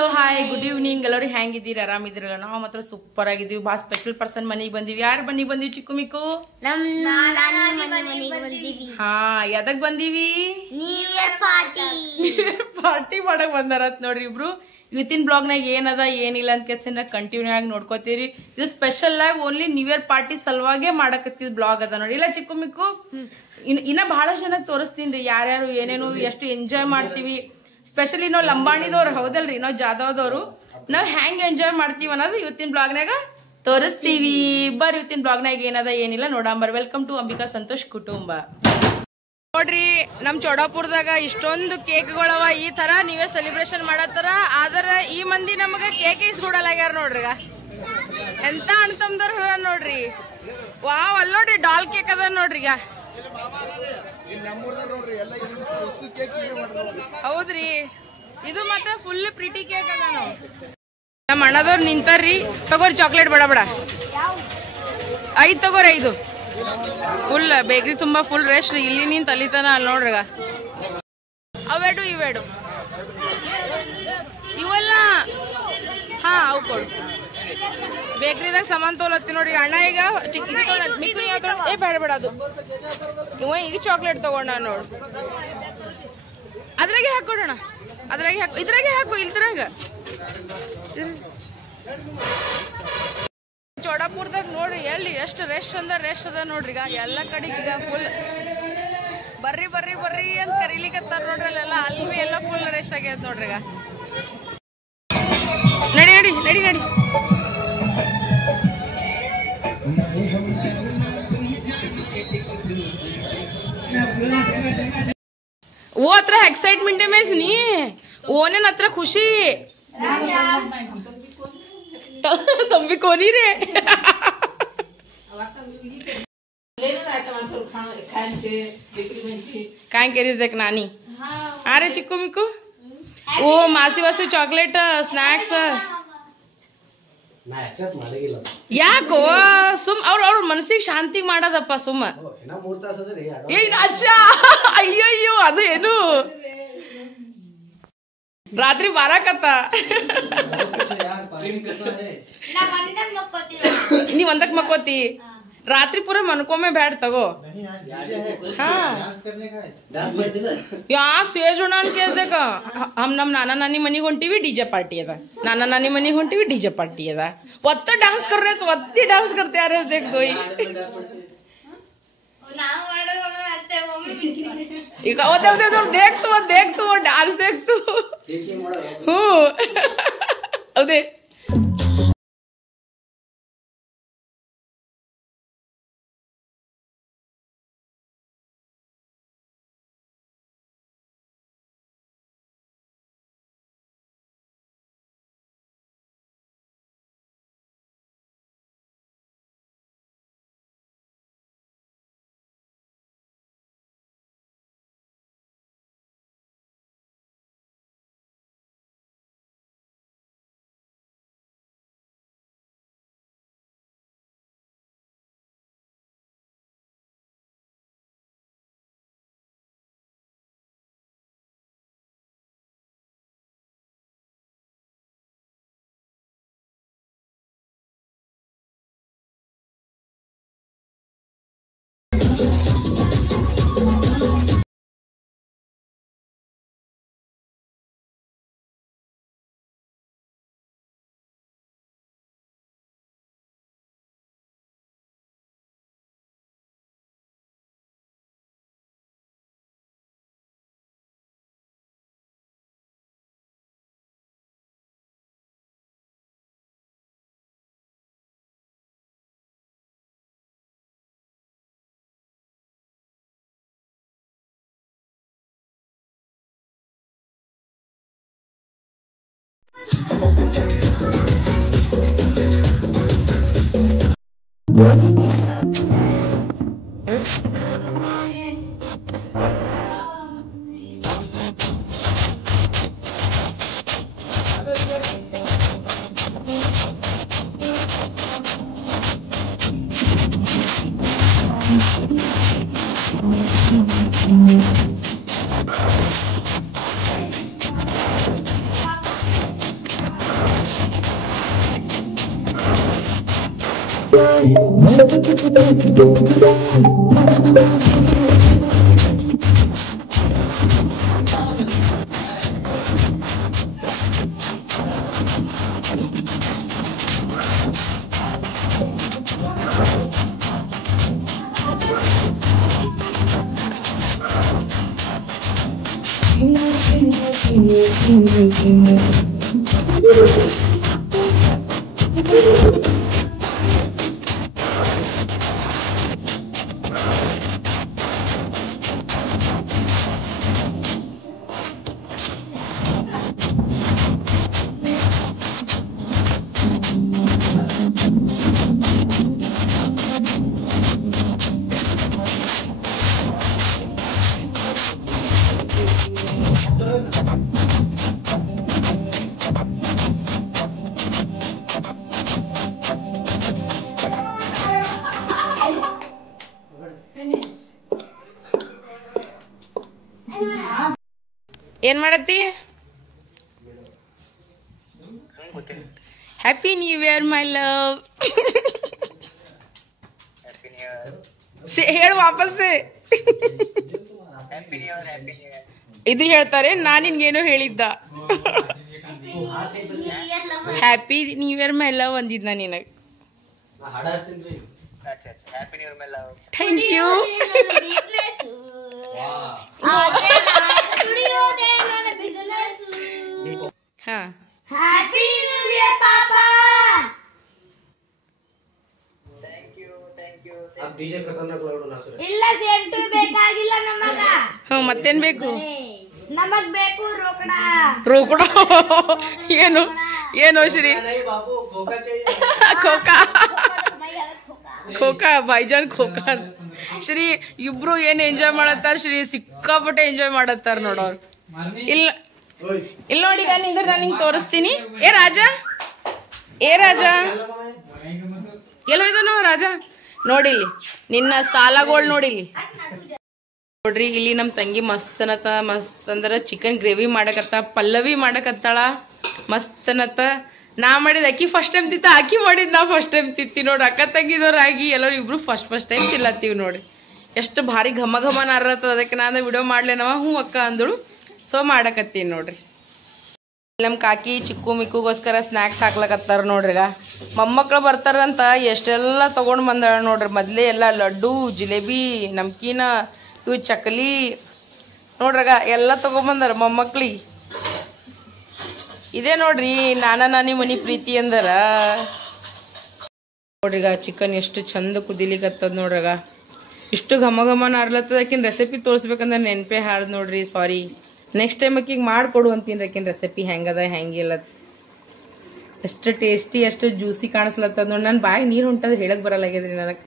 Hello hi good evening. ಎಲ್ಲರೂ ಹೆಂಗಿದ್ದೀರಿ? ಆರಾಮಿದ್ದೀರಲ್ಲ? ನಾವು ಮಾತ್ರ ಸೂಪರ್ ಆಗಿದೀವಿ. ಬಾ ಸ್ಪೆಷಲ್ ಪರ್ಸನ್ ಮನೆಗೆ ಬಂದಿವಿ. ಯಾರು ಮನೆಗೆ ಬಂದಿವಿ ಚಿಕ್ಕು ಮಿಕ್ಕು? ಹಾ, ಎದಕ್ ಬಂದೀವಿ? ಪಾರ್ಟಿ ಮಾಡಕ್ ಬಂದಾರತ್ ನೋಡ್ರಿ ಇಬ್ರು. ಇವತ್ತಿನ ಬ್ಲಾಗ್ ನಾಗ ಏನದ ಏನಿಲ್ಲ ಅಂತ ಕೇಸಿಂದ ಕಂಟಿನ್ಯೂ ಆಗಿ ನೋಡ್ಕೋತೀರಿ. ಇದು ಸ್ಪೆಷಲ್ ಆಗಿ ಓನ್ಲಿ ನ್ಯೂ ಇಯರ್ ಪಾರ್ಟಿ ಸಲುವಾಗೆ ಮಾಡಕತ್ತಿದ್ ಬ್ಲಾಗ್ ಅದ ನೋಡಿ. ಇಲ್ಲ ಚಿಕ್ಕು ಮಿಕ್ಕು? ಇನ್ನ ಬಹಳಷ್ಟು ಜನಕ್ಕೆ ತೋರಿಸ್ತೀನಿ ಯಾರ್ಯಾರು ಏನೇನು ಎಷ್ಟು ಎಂಜಾಯ್ ಮಾಡ್ತೀವಿ. ಸ್ಪೆಷಲಿ ನಾವು ಲಂಬಾಣಿದವ್ರು ಹೌದಲ್ರಿ, ನಾವು ಜಾದವ್ದವ್ರು ನಾವ್ ಹೆಂಗ್ ಎಂಜಾಯ್ ಮಾಡ್ತೀವಿ ಅನ್ನೋದು ಇವತ್ತಿನ ಬ್ಲಾಗ್ನಾಗ ತೋರಿಸ್ತೀವಿ. ಬರ್ರಿ ಇವತ್ತಿನ ಬ್ಲಾಗ್ನಾಗ ಏನದ ಏನಿಲ್ಲ ನೋಡಂಬರ್. ವೆಲ್ಕಮ್ ಟು ಅಂಬಿಕಾ ಸಂತೋಷ್ ಕುಟುಂಬ. ನೋಡ್ರಿ ನಮ್ ಚೌಡಾಪುರದಾಗ ಇಷ್ಟೊಂದು ಕೇಕ್ಗಳವ. ಈ ತರ ನ್ಯೂ ಇಯರ್ ಸೆಲೆಬ್ರೇಷನ್ ಮಾಡತ್ತಾರ. ಆದ್ರ ಈ ಮಂದಿ ನಮಗ ಕೇಕ್ ಇಸ್ಕೊಡಲಾಗ್ಯಾರ ನೋಡ್ರಿ. ಎಂತ ಅಣ್ತಮ್ದವ್ರ ನೋಡ್ರಿ. ವಾವ್, ಅಲ್ ನೋಡ್ರಿ ಡಾಲ್ ಕೇಕ್ ಅದ ನೋಡ್ರಿ. ಈಗ ಹೌದ್ರಿ, ಇದು ಮತ್ತೆ ಫುಲ್ ಪ್ರಿಟಿ ಕೇಕ್ ಅದ. ನಾವು ನಮ್ಮ ಅಣ್ಣದವ್ರು ನಿಂತಾರ್ರಿ. ತಗೋರಿ ಚಾಕ್ಲೇಟ್ ಬಡ ಬಡ 5 ತಗೋರಿ. 5 ಫುಲ್ ಬೇಕ್ರಿ ತುಂಬಾ ಫುಲ್ ರೆಸ್ಟ್. ಇಲ್ಲಿ ನಿಂತ ಅಲ್ಲಿತನ ಅಲ್ಲಿ ನೋಡ್ರಿ. ಅವೇಡು ಇವೇಡು ಇವಲ್ಲ. ಹಾ, ಅವು ಕೊಡು. ಬೇಕ್ರಿದಾಗ ಸಾಮಾನ್ ತೊಗೊಳತ್ತಿ ನೋಡ್ರಿ ಅಣ್ಣ. ಈಗ ಏ ಬೇಡ ಬೇಡ, ಅದು ಇವ ಈಗ ಚಾಕ್ಲೇಟ್ ತಗೊಂಡ ನೋಡು. ಅದ್ರಾಗೆ ಹಾಕೊಡೋಣ. ಇದ್ರಾಗೆ ಹಾಕು. ಇಲ್ದ್ರಾಗ ಚೌಡಾಪುರದಾಗ ನೋಡ್ರಿ ಎಲ್ಲಿ ಎಷ್ಟು ರೆಸ್ಟ್ ಅದ ನೋಡ್ರಿ. ಈಗ ಎಲ್ಲ ಕಡೆಗೆ ಈಗ ಫುಲ್ ಬರ್ರಿ ಬರ್ರಿ ಬರ್ರಿ ಅಂತ ಕರೀಲಿಕ್ಕತ್ತಾರ ನೋಡ್ರಿ. ಅಲ್ಲೆಲ್ಲ ಅಲ್ಲಿ ಎಲ್ಲ ಫುಲ್ ರೆಸ್ಟ್ ಆಗ್ಯದ ನೋಡ್ರಿ. ಈಗ ನಡಿ ನಡಿ ನಡಿ ನಡಿ. वो अत्र एक्साइटमेंट में नहीं ओने अत्र खुशी तुम भी कोनी रे काय केरीस देख नानी. अरे चिक्कू मिक्कू वो मासी वासी चॉकलेट स्नैक्स ಯಾಕೋ ಸುಮ್ ಅವ್ರ ಮನಸ್ಸಿಗೆ ಶಾಂತಿ ಮಾಡೋದಪ್ಪ ಸುಮ್ಮ. ಅಯ್ಯಯ್ಯೋ, ಅದು ಏನು ರಾತ್ರಿ ಬಾರಾಕತ್ತ. ನೀವ್ ಒಂದಕ್ ಮಕ್ಕೋತಿ ರಾತ್ರಿ ಪೂರ ಮನ್ಕೊಮ್ಮೆ ಬ್ಯಾಡ್ ತಗೋ. ಹಾ, ಯಾ ಸ್ಟೇಜ್ ಉಣ ಅಂತ ಕೇಳ್ದಕ. ನಮ್ ನಾನಾ ನಾನಿ ಮನಿಗ್ ಹೊಂಟಿವಿ, ಡಿಜೆ ಪಾರ್ಟಿ ಅದ. ನಾನಾ ನಾನಿ ಮನಿಗ್ ಹೊಂಟಿವಿ, ಡಿಜೆ ಪಾರ್ಟಿ ಅದ. ಒತ್ತ डांस कर रहे, ಒತ್ತಿ डांस करते आ रहे. देख दो ಈಗ देख तू डांस देख तू. ಹೌದೇ ಏನ್ ಮಾಡತ್ತಿ? Happy new year my love. ಹೇಳು ವಾಪಸ್. ಇದು ಹೇಳ್ತಾರೆ, ನಾನು ನಿನ್ಗೇನೋ ಹೇಳಿದ್ದ. Happy new year my love ಅಂದಿದ್ದ ನಿನಗೆ. Thank you. हाँ हैप्पी न्यू ईयर पापा. थैंक यू आप डीजे खतरनाक लग रहा है ಇಲ್ಲ ಸೆಂಟು ಬೇಕಾಗಿಲ್ಲ ನಮಗ. ಮತ್ತೇನ್ ಬೇಕು? ನಮಗ್ ಬೇಕು ರೋಕಡ. ರೋಕಡ ಏನು ಏನೋ ಶ್ರೀ? नहीं बाबू खोखा चाहिए. ಖೋಖಾ ಖೋಖಾ ಭಾಯ್ಜಾನ್ ಖೋಖಾ. ಶ್ರೀ ಇಬ್ರು ಏನ್ ಎಂಜಾಯ್ ಮಾಡತ್ತಾರ ಶ್ರೀ, ಸಿಕ್ಕಾಪಟ್ಟೆ ಎಂಜಾಯ್ ಮಾಡತ್ತಾರ ನೋಡೋರು. ಇಲ್ಲ ಇಲ್ಲ ನೋಡಿ, ಈಗ ನಿಂದ್ರೆ ನಾನು ನಿಂಗೆ ತೋರಿಸ್ತೀನಿ. ಏ ರಾಜ ಎಲ್ಲೋಯ್ದನು ರಾಜ? ನೋಡಿಲಿ ನಿನ್ನ ಸಾಲಗಳು ನೋಡಿಲಿ. ನೋಡ್ರಿ ಇಲ್ಲಿ ನಮ್ ತಂಗಿ ಮಸ್ತನತ, ಮಸ್ತ್ ಅಂದ್ರ ಚಿಕನ್ ಗ್ರೇವಿ ಮಾಡಕತ್ತ, ಪಲ್ಲವಿ ಮಾಡಕತ್ತಾಳ ಮಸ್ತನತ. ನಾ ಮಾಡಿದ ಅಕ್ಕಿ ಫಸ್ಟ್ ಟೈಮ್ ತಿತ್ತ, ಅಕ್ಕಿ ಮಾಡಿದ್ ನಾ ಫಸ್ಟ್ ಟೈಮ್ ತಿತ್ತಿ ನೋಡ್ರಿ. ಅಕ್ಕ ತಂಗಿದವ್ರಾಗಿ ಎಲ್ಲರೂ ಇಬ್ರು ಫಸ್ಟ್ ಟೈಮ್ ತಿಲ್ಲತ್ತೀವಿ ನೋಡ್ರಿ. ಎಷ್ಟು ಭಾರಿ ಘಮ ಘಮ ನಾರತ್ತದ. ಅದಕ್ಕೆ ನಾನು ವಿಡಿಯೋ ಮಾಡ್ಲೇನವ. ಹ್ಞೂ ಅಕ್ಕ ಅಂದಳು. ಸೊ ಮಾಡಕತ್ತೀನಿ ನೋಡ್ರಿ. ನಮ್ಮ ಕಾಕಿ ಚಿಕ್ಕು ಮಿಕ್ಕುಗೋಸ್ಕರ ಸ್ನ್ಯಾಕ್ಸ್ ಹಾಕ್ಲಕತ್ತಾರ ನೋಡ್ರಿಗ. ಮೊಮ್ಮಕ್ಳು ಬರ್ತಾರಂತ ಎಷ್ಟೆಲ್ಲ ತೊಗೊಂಡು ಬಂದಾಳ ನೋಡ್ರಿ. ಮೊದಲೇ ಎಲ್ಲ ಲಡ್ಡು, ಜಿಲೇಬಿ, ನಮ್ಕೀನ, ಇವು ಚಕ್ಲಿ ನೋಡ್ರಿಗ ಎಲ್ಲ ತೊಗೊಂಬಂದಾರ ಮೊಮ್ಮಕ್ಳಿಗೆ. ಇದೇ ನೋಡ್ರಿ ನಾನಿ ಮನಿ ಪ್ರೀತಿ ಅಂದರ. ನೋಡ್ರಿಗ ಚಿಕನ್ ಎಷ್ಟು ಚಂದ ಕುದಿಲಿಕತ್ತದ ನೋಡ್ರಿಗ. ಇಷ್ಟು ಘಮ ಘಮ ನಾರ್ಲತ್ತದ. ಆಕಿನ ರೆಸಿಪಿ ತೋರಿಸ್ಬೇಕಂದ್ರೆ ನೆನಪೇ ಹಾರ್ದು ನೋಡ್ರಿ, ಸಾರಿ. ನೆಕ್ಸ್ಟ್ ಟೈಮ್ ಆಕಿಗೆ ಮಾಡಿಕೊಡು ಅಂತೀನಿ. ಆಕಿನ ರೆಸಿಪಿ ಹೆಂಗದ ಹೆಂಗಿಲ್ಲ. ಎಷ್ಟು ಟೇಸ್ಟಿ, ಎಷ್ಟು ಜ್ಯೂಸಿ ಕಾಣಿಸ್ಲತ್ತದ ನೋಡಿ. ನನ್ನ ಬಾಯಿ ನೀರು ಹೊಂಟದ ಹೇಳಕ್ ಬರಲ್ಲಾಗ್ಯದ್ರಿ ನನಗೆ.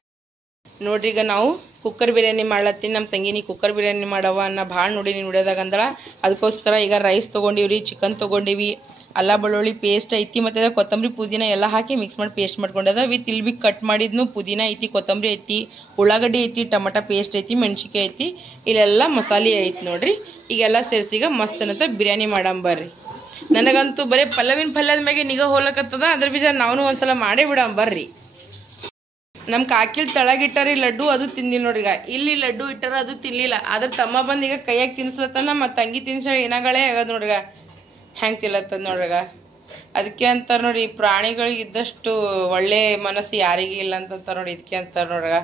ನೋಡ್ರಿ ಈಗ ನಾವು ಕುಕ್ಕರ್ ಬಿರಿಯಾನಿ ಮಾಡ್ಲತ್ತೀನಿ. ನಮ್ಮ ತಂಗಿ ನೀ ಕುಕ್ಕರ್ ಬಿರಿಯಾನಿ ಮಾಡವ ನಾ ಭಾಳ ನೋಡೀನಿ ವಿಡಿಯೋದಾಗ ಅಂದಳ. ಅದಕ್ಕೋಸ್ಕರ ಈಗ ರೈಸ್ ತೊಗೊಂಡಿವ್ರಿ, ಚಿಕನ್ ತೊಗೊಂಡಿವಿ, ಅಲ್ಲ ಬೆಳ್ಳುಳ್ಳಿ ಪೇಸ್ಟ್ ಐತಿ, ಮತ್ತೆ ಕೊತ್ತಂಬರಿ ಪುದೀನ ಎಲ್ಲ ಹಾಕಿ ಮಿಕ್ಸ್ ಮಾಡಿ ಪೇಸ್ಟ್ ಮಾಡ್ಕೊಂಡದ. ವಿತ್ ಇಲ್ಲಿ ಬಿ ಕಟ್ ಮಾಡಿದ್ನು ಪುದೀನ ಐತಿ, ಕೊತ್ತಂಬರಿ ಐತಿ, ಉಳ್ಳಾಗಡ್ಡಿ ಐತಿ, ಟೊಮಟ ಪೇಸ್ಟ್ ಐತಿ, ಮೆಣಸಿಕಾಯಿ ಐತಿ, ಇಲ್ಲೆಲ್ಲ ಮಸಾಲೆ ಐತಿ ನೋಡ್ರಿ. ಈಗೆಲ್ಲ ಸೇರಿಸಿಗ ಮಸ್ತ್ ಅನ್ನತ್ತ ಬಿರಿಯಾನಿ ಮಾಡಂಬರ್ರಿ. ನನಗಂತೂ ಬರೀ ಪಲ್ಲವಿನ ಪಲ್ಯದ ಮ್ಯಾಗೆ ನಿಗಾ ಹೋಲಕತ್ತದ. ಅದ್ರ ಬೀಜ ನಾವು ಒಂದ್ಸಲ ಮಾಡೇ ಬಿಡಂಬರ್ರಿ. ನಮ್ಮ ಕಾಕಿಲ್ ತಳಗಿಟ್ಟಾರಿ ಲಡ್ಡು, ಅದು ತಿಂದಿಲ್ಲ ನೋಡ್ರಿಗ. ಇಲ್ಲಿ ಲಡ್ಡು ಇಟ್ಟಾರ, ಅದು ತಿನ್ಲಿಲ್ಲ. ಅದ್ರ ತಮ್ಮ ಬಂದು ಈಗ ಕೈಯಾಗ ತಿನ್ಸ್ಲತ್ತನ, ಮತ್ತು ತಂಗಿ ತಿನ್ಸ ಏನಾಗಳೇ ಆಗದ ನೋಡ್ರಿಗ. ಹೆಂಗೆ ತಿನ್ಲತ್ತದ ನೋಡ್ರಿಗ. ಅದಕ್ಕೆ ಅಂತಾರ ನೋಡಿ, ಪ್ರಾಣಿಗಳಿಗೆ ಇದ್ದಷ್ಟು ಒಳ್ಳೆ ಮನಸ್ಸು ಯಾರಿಗೆ ಇಲ್ಲ ಅಂತಂತಾರ ನೋಡಿ. ಇದಕ್ಕೆ ಅಂತಾರ ನೋಡ್ರಿಗ.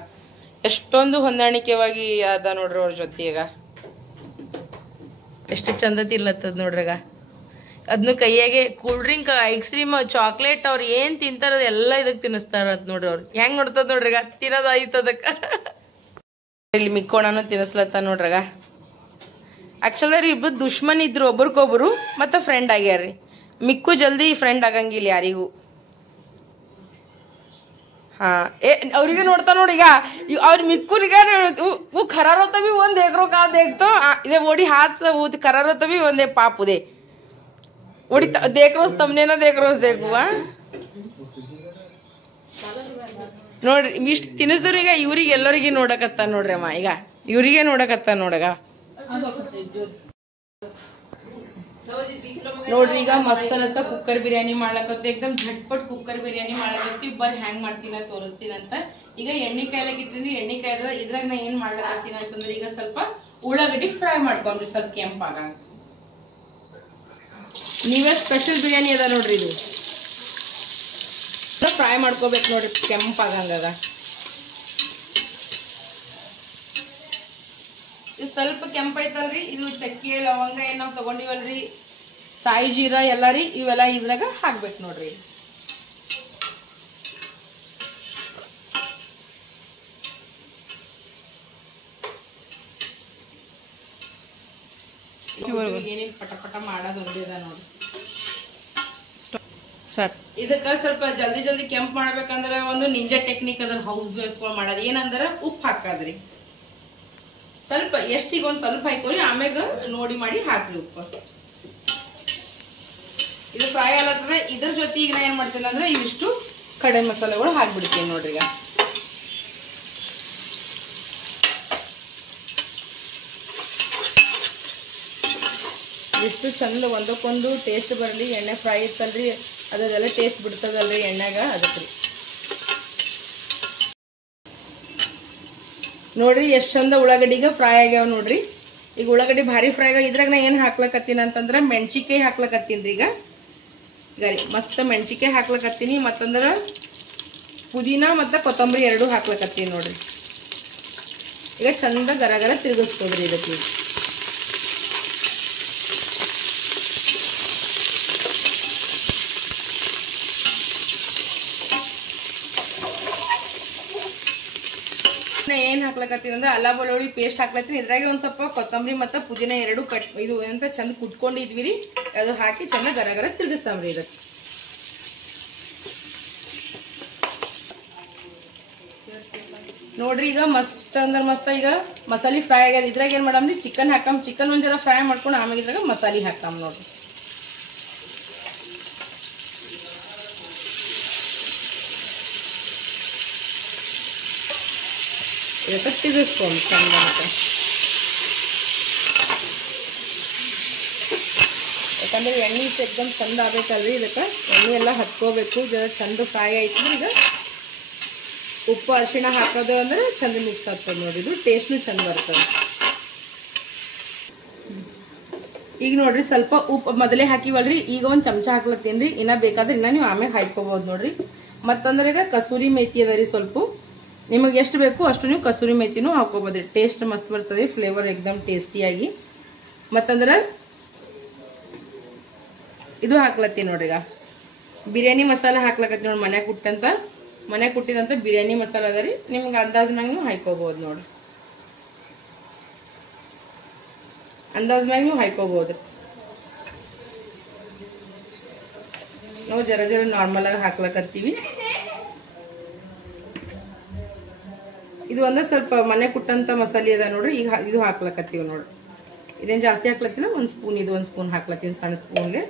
ಎಷ್ಟೊಂದು ಹೊಂದಾಣಿಕೆವಾಗಿ ಅದ ನೋಡ್ರಿ ಅವ್ರ ಜೊತೆ. ಈಗ ಎಷ್ಟು ಚಂದ ತಿನ್ಲತ್ತದ ನೋಡ್ರಿಗ. ಅದನ್ನ ಕೈಯಾಗೆ cool drink, ice cream, chocolate ಅವ್ರು ಏನ್ ತಿಂತಾರ ಎಲ್ಲ ಇದಕ್ಕೆ ತಿನ್ನಿಸ್ತಾರ ನೋಡ್ರಿ. ಅವ್ರು ಹೆಂಗ್ ನೋಡ್ತದ ನೋಡ್ರಿಗ, ತಿನ್ನೋದ ಐತದಕ್ಕ. ಇಲ್ಲಿ ಮಿಕ್ಕೋಣನು ತಿನ್ನಿಸ್ಲತ್ತ ನೋಡ್ರಿಗ. ಆಕ್ಚುಲಿ ಇಬ್ರು ದುಶ್ಮನ್ ಇದ್ರು, ಒಬ್ರಿಗೊಬ್ರು ಮತ್ತೆ ಫ್ರೆಂಡ್ ಆಗ್ಯಾರ್ರಿ. ಮಿಕ್ಕು ಜಲ್ದಿ ಫ್ರೆಂಡ್ ಆಗಂಗಿಲ್ಲ ಯಾರಿಗೂ. ಹಾ ಅವ್ರಿಗೆ ನೋಡ್ತಾ ನೋಡಿ. ಈಗ ಅವ್ರ ಮಿಕ್ಕುರಿಗ खरार होता भी वन देख रो का देख तो इधे वोड़ी हाथ से वो खरार होता भी वन दे पापू दे वोड़ी देख रोज तमने ना देख रोज देखू हाँ ನೋಡ್ರಿ ಇಷ್ಟು ತಿನ್ನಿಸಿದ್ರೀಗ ಇವ್ರಿಗೆ ಎಲ್ಲರಿಗೆ ನೋಡಕತ್ತ ನೋಡ್ರಿ ಅಮ್ಮ. ಈಗ ಇವರಿಗೆ ನೋಡಕತ್ತ ನೋಡಗ ನೋಡ್ರಿ ಈಗ ಮಸ್ತ್ ಅನ್ನತ್ತ ಕುಕ್ಕರ್ ಬಿರಿಯಾನಿ ಮಾಡ್ಲಕತ್ತ ಏಕದಮ್ ಝಟ್ಪಟ್ ಕುಕ್ಕರ್ ಬಿರಿಯಾನಿ ಮಾಡ್ಲಕತ್ತಿ ಬರ್ ಹ್ಯಾಂಗ್ ಮಾಡ್ತೀನಿ ತೋರಿಸ್ತೀನಿ ಅಂತ. ಈಗ ಎಣ್ಣೆ ಕಾಯ್ಲಕ್ ಇಟ್ಟಿನಿ, ಎಣ್ಣೆ ಕಾಯ್ದ ಇದ್ರಾಗ ನಾ ಏನ್ ಮಾಡ್ಲಕತ್ತೀನಿ ಅಂತಂದ್ರೆ ಈಗ ಸ್ವಲ್ಪ ಉಳ್ಳಾಗಡ್ಡಿ ಫ್ರೈ ಮಾಡ್ಕೊಂಡ್ರಿ ಸ್ವಲ್ಪ ಕೆಂಪಾಗ. ನೀವೇ ಸ್ಪೆಷಲ್ ಬಿರಿಯಾನಿ ಅದ ನೋಡ್ರಿ, ಇದು ಫ್ರೈ ಮಾಡ್ಕೋಬೇಕು ನೋಡ್ರಿ ಕೆಂಪಾಗಂಗದ. ಇದು ಸ್ವಲ್ಪ ಕೆಂಪೈತಲ್ರಿ, ಇದು ಚಕ್ಕೆ ಲವಂಗ ಏನ್ ನಾವ್ ತಗೊಂಡಿವಲ್ರಿ, ಸಾಯಿ ಜೀರಾ ಎಲ್ಲ ರೀ, ಇವೆಲ್ಲ ಇದ್ರಾಗ ಹಾಕ್ಬೇಕು ನೋಡ್ರಿ. ಏನೇನ್ ಪಟ ಪಟ ಮಾಡೋದು ಒಂದಿದ ನೋಡ್ರಿ. ಇದಕ್ಕ ಸ್ವಲ್ಪ ಜಲ್ದಿ ಜಲ್ದಿ ಕೆಂಪ್ ಮಾಡ್ಬೇಕಂದ್ರ ಒಂದು ನಿಂಜಾ ಟೆಕ್ನಿಕ್ ಅದ್ರ ಹೌಸ್ ವೈಫ್ ಮಾಡೋದು ಏನಂದ್ರ ಉಪ್ಪು ಹಾಕದ್ರಿ. ಸ್ವಲ್ಪ ಎಷ್ಟಿಗೆ ಒಂದ್ ಸ್ವಲ್ಪ ಹಾಕೋರಿ, ಆಮ್ಯಾಗ ನೋಡಿ ಮಾಡಿ ಹಾಕ್ರಿ ಉಪ್ಪು. ಇದು ಫ್ರೈ ಆಗತ್ತದ. ಇದ್ರ ಜೊತೆ ಈಗ ನಾ ಏನ್ ಮಾಡ್ತೀನಿ ಅಂದ್ರೆ ಇವಿಷ್ಟು ಕಡೆ ಮಸಾಲೆಗಳು ಹಾಕ್ಬಿಡ್ತೀನಿ ನೋಡ್ರಿ. ಈಗ ಇಷ್ಟು ಚಂದ ಒಂದಕ್ಕೊಂದು ಟೇಸ್ಟ್ ಬರಲಿ. ಎಣ್ಣೆ ಫ್ರೈ ಇತ್ತಲ್ರಿ ಅದೆಲ್ಲ ಟೇಸ್ಟ್ ಬಿಡ್ತದಲ್ರಿ ಎಣ್ಣೆಗ, ಅದಕ್ಕೆ ನೋಡ್ರಿ ಎಷ್ಟ್ ಚಂದ ಉಳ್ಳಾಗಡ್ಡಿಗ ಫ್ರೈ ಆಗ್ಯಾವ ನೋಡ್ರಿ. ಈಗ ಉಳ್ಳಾಗಡ್ಡಿ ಭಾರಿ ಫ್ರೈ ಆಗ. ಇದ್ರಾಗ ನಾ ಏನ್ ಹಾಕ್ಲಕತ್ತೀನಿ ಅಂತಂದ್ರ ಮೆಣಸಿಕಾಯಿ ಹಾಕ್ಲಕತ್ತೀನ್ರಿ. ಈಗ ಮಸ್ತ್ ಮೆಣಸಿಕಾಯಿ ಹಾಕ್ಲಕತ್ತೀನಿ, ಮತ್ತಂದ್ರ ಪುದೀನ ಮತ್ತ ಕೊತ್ತಂಬರಿ ಎರಡು ಹಾಕ್ಲಕತ್ತೀನಿ ನೋಡ್ರಿ. ಈಗ ಚಂದ ಗರಗರ ತಿರುಗಿಸ್ಕೊಡ್ರಿ ಇದಕ್ಕೆ. ಏನ್ ಹಾಕ್ಲಕತ್ತೀನಿ ಅಂದ್ರೆ ಅಲ್ಲ ಬೆಳ್ಳುಳ್ಳಿ ಪೇಸ್ಟ್ ಹಾಕ್ಲತ್ತೀನಿ. ಇದ್ರಾಗೆ ಒಂದ್ ಸ್ವಲ್ಪ ಕೊತ್ತಂಬರಿ ಮತ್ತ ಪುದೀನ ಎರಡು ಇದು ಎಂತ ಚಂದ ಕುಟ್ಕೊಂಡಿದ್ವಿರಿ, ಅದು ಹಾಕಿ ಚಂದ ಗರಗರ ತಿರ್ಗಿಸ್ತಾವ್ರಿ ಇದಕ್ಕೆ. ನೋಡ್ರಿ ಈಗ ಮಸ್ತ್ ಅಂದ್ರ ಮಸ್ತ್ ಈಗ ಮಸಾಲಿ ಫ್ರೈ ಆಗ್ಯದ. ಇದ್ರಾಗ ಏನ್ ಮಾಡಮ್ರಿ ಚಿಕನ್ ಹಾಕಮ್. ಚಿಕನ್ ಒಂದ್ ಜರ ಫ್ರೈ ಮಾಡ್ಕೊಂಡು ಆಮೇಲೆ ಇದ್ರಾಗ ಮಸಾಲಿ ಹಾಕಮ್ ನೋಡ್ರಿ. ಇದಕ್ಕೆ ತಿರ್ಗಿಸ್ಕೊಂಡು ಚಂದ ಅಂತ, ಯಾಕಂದ್ರೆ ಎಣ್ಣೆ ಎಕ್ದಮ್ ಚಂದ ಆಗ್ಬೇಕಲ್ರಿ. ಇದಕ್ಕೆ ಎಣ್ಣೆ ಎಲ್ಲ ಹತ್ಕೋಬೇಕು, ಜರ ಚಂದ ಫ್ರೈ ಆಯ್ತಂದ್ರೆ ಈಗ ಉಪ್ಪು ಅರಿಶಿಣ ಹಾಕೋದು ಅಂದ್ರೆ ಚಂದ ಮಿಕ್ಸ್ ಆಗ್ತದೆ ನೋಡಿ. ಇದು ಟೇಸ್ಟ್ನು ಚಂದ ಬರ್ತದೆ. ಈಗ ನೋಡ್ರಿ ಸ್ವಲ್ಪ ಉಪ್ಪು ಮೊದಲೇ ಹಾಕಿವಲ್ರಿ, ಈಗ ಒಂದ್ ಚಮಚ ಹಾಕ್ಲತ್ತೀನ್ರಿ. ಇನ್ನ ಬೇಕಾದ್ರೆ ಇನ್ನ ನೀವು ಆಮೇಲೆ ಹಾಕೋಬಹುದು ನೋಡ್ರಿ. ಮತ್ತಂದ್ರೆ ಈಗ ಕಸೂರಿ ಮೇಥಿ ಅದ ರೀ, ಸ್ವಲ್ಪ ನಿಮಗೆ ಎಷ್ಟು ಬೇಕು ಅಷ್ಟು ನೀವು ಕಸೂರಿ ಮೇಥಿನೂ ಹಾಕೋಬೋದ್ರಿ. ಟೇಸ್ಟ್ ಮಸ್ತ್ ಬರ್ತದೆ, ಫ್ಲೇವರ್ ಎಕ್ದಮ್ ಟೇಸ್ಟಿಯಾಗಿ. ಮತ್ತಂದ್ರ ಇದು ಹಾಕ್ಲತ್ತೀನಿ ನೋಡ್ರಿ. ಈಗ ಬಿರಿಯಾನಿ ಮಸಾಲ ಹಾಕ್ಲಕತ್ತಿ ನೋಡಿ, ಮನ್ಯಾಗ ಕುಟ್ಟಿದಂತ ಬಿರಿಯಾನಿ ಮಸಾಲ ಅದ ರೀ. ನಿಮ್ಗೆ ಅಂದಾಜ್ಮ್ಯಾಗ ನೀವು ಹಾಕೋಬಹುದು ನೋಡ್ರಿ, ಅಂದಾಜ್ಮ್ಯಾಗ ನೀವು ಹಾಕೋಬಹುದು. ನಾವು ಜರ ಜರ ನಾರ್ಮಲ್ ಆಗಿ ಹಾಕ್ಲಕತ್ತೀವಿ. ಇದು ಒಂದ ಸ್ವಲ್ಪ ಮನೆ ಕುಟ್ಟಂತ ಮಸಾಲೆ ಅದ ನೋಡ್ರಿ. ಈಗ ಇದು ಹಾಕ್ಲಕತ್ತೀವಿ ನೋಡ್ರಿ. ಇದೇನ್ ಜಾಸ್ತಿ ಹಾಕ್ಲತ್ತಿಲ್ಲ, ಒಂದ್ ಸ್ಪೂನ್ ಇದು ಒಂದ್ ಸ್ಪೂನ್ ಹಾಕ್ಲತ್ತೀನಿ, ಸಣ್ಣ ಸ್ಪೂನ್ಗೆ.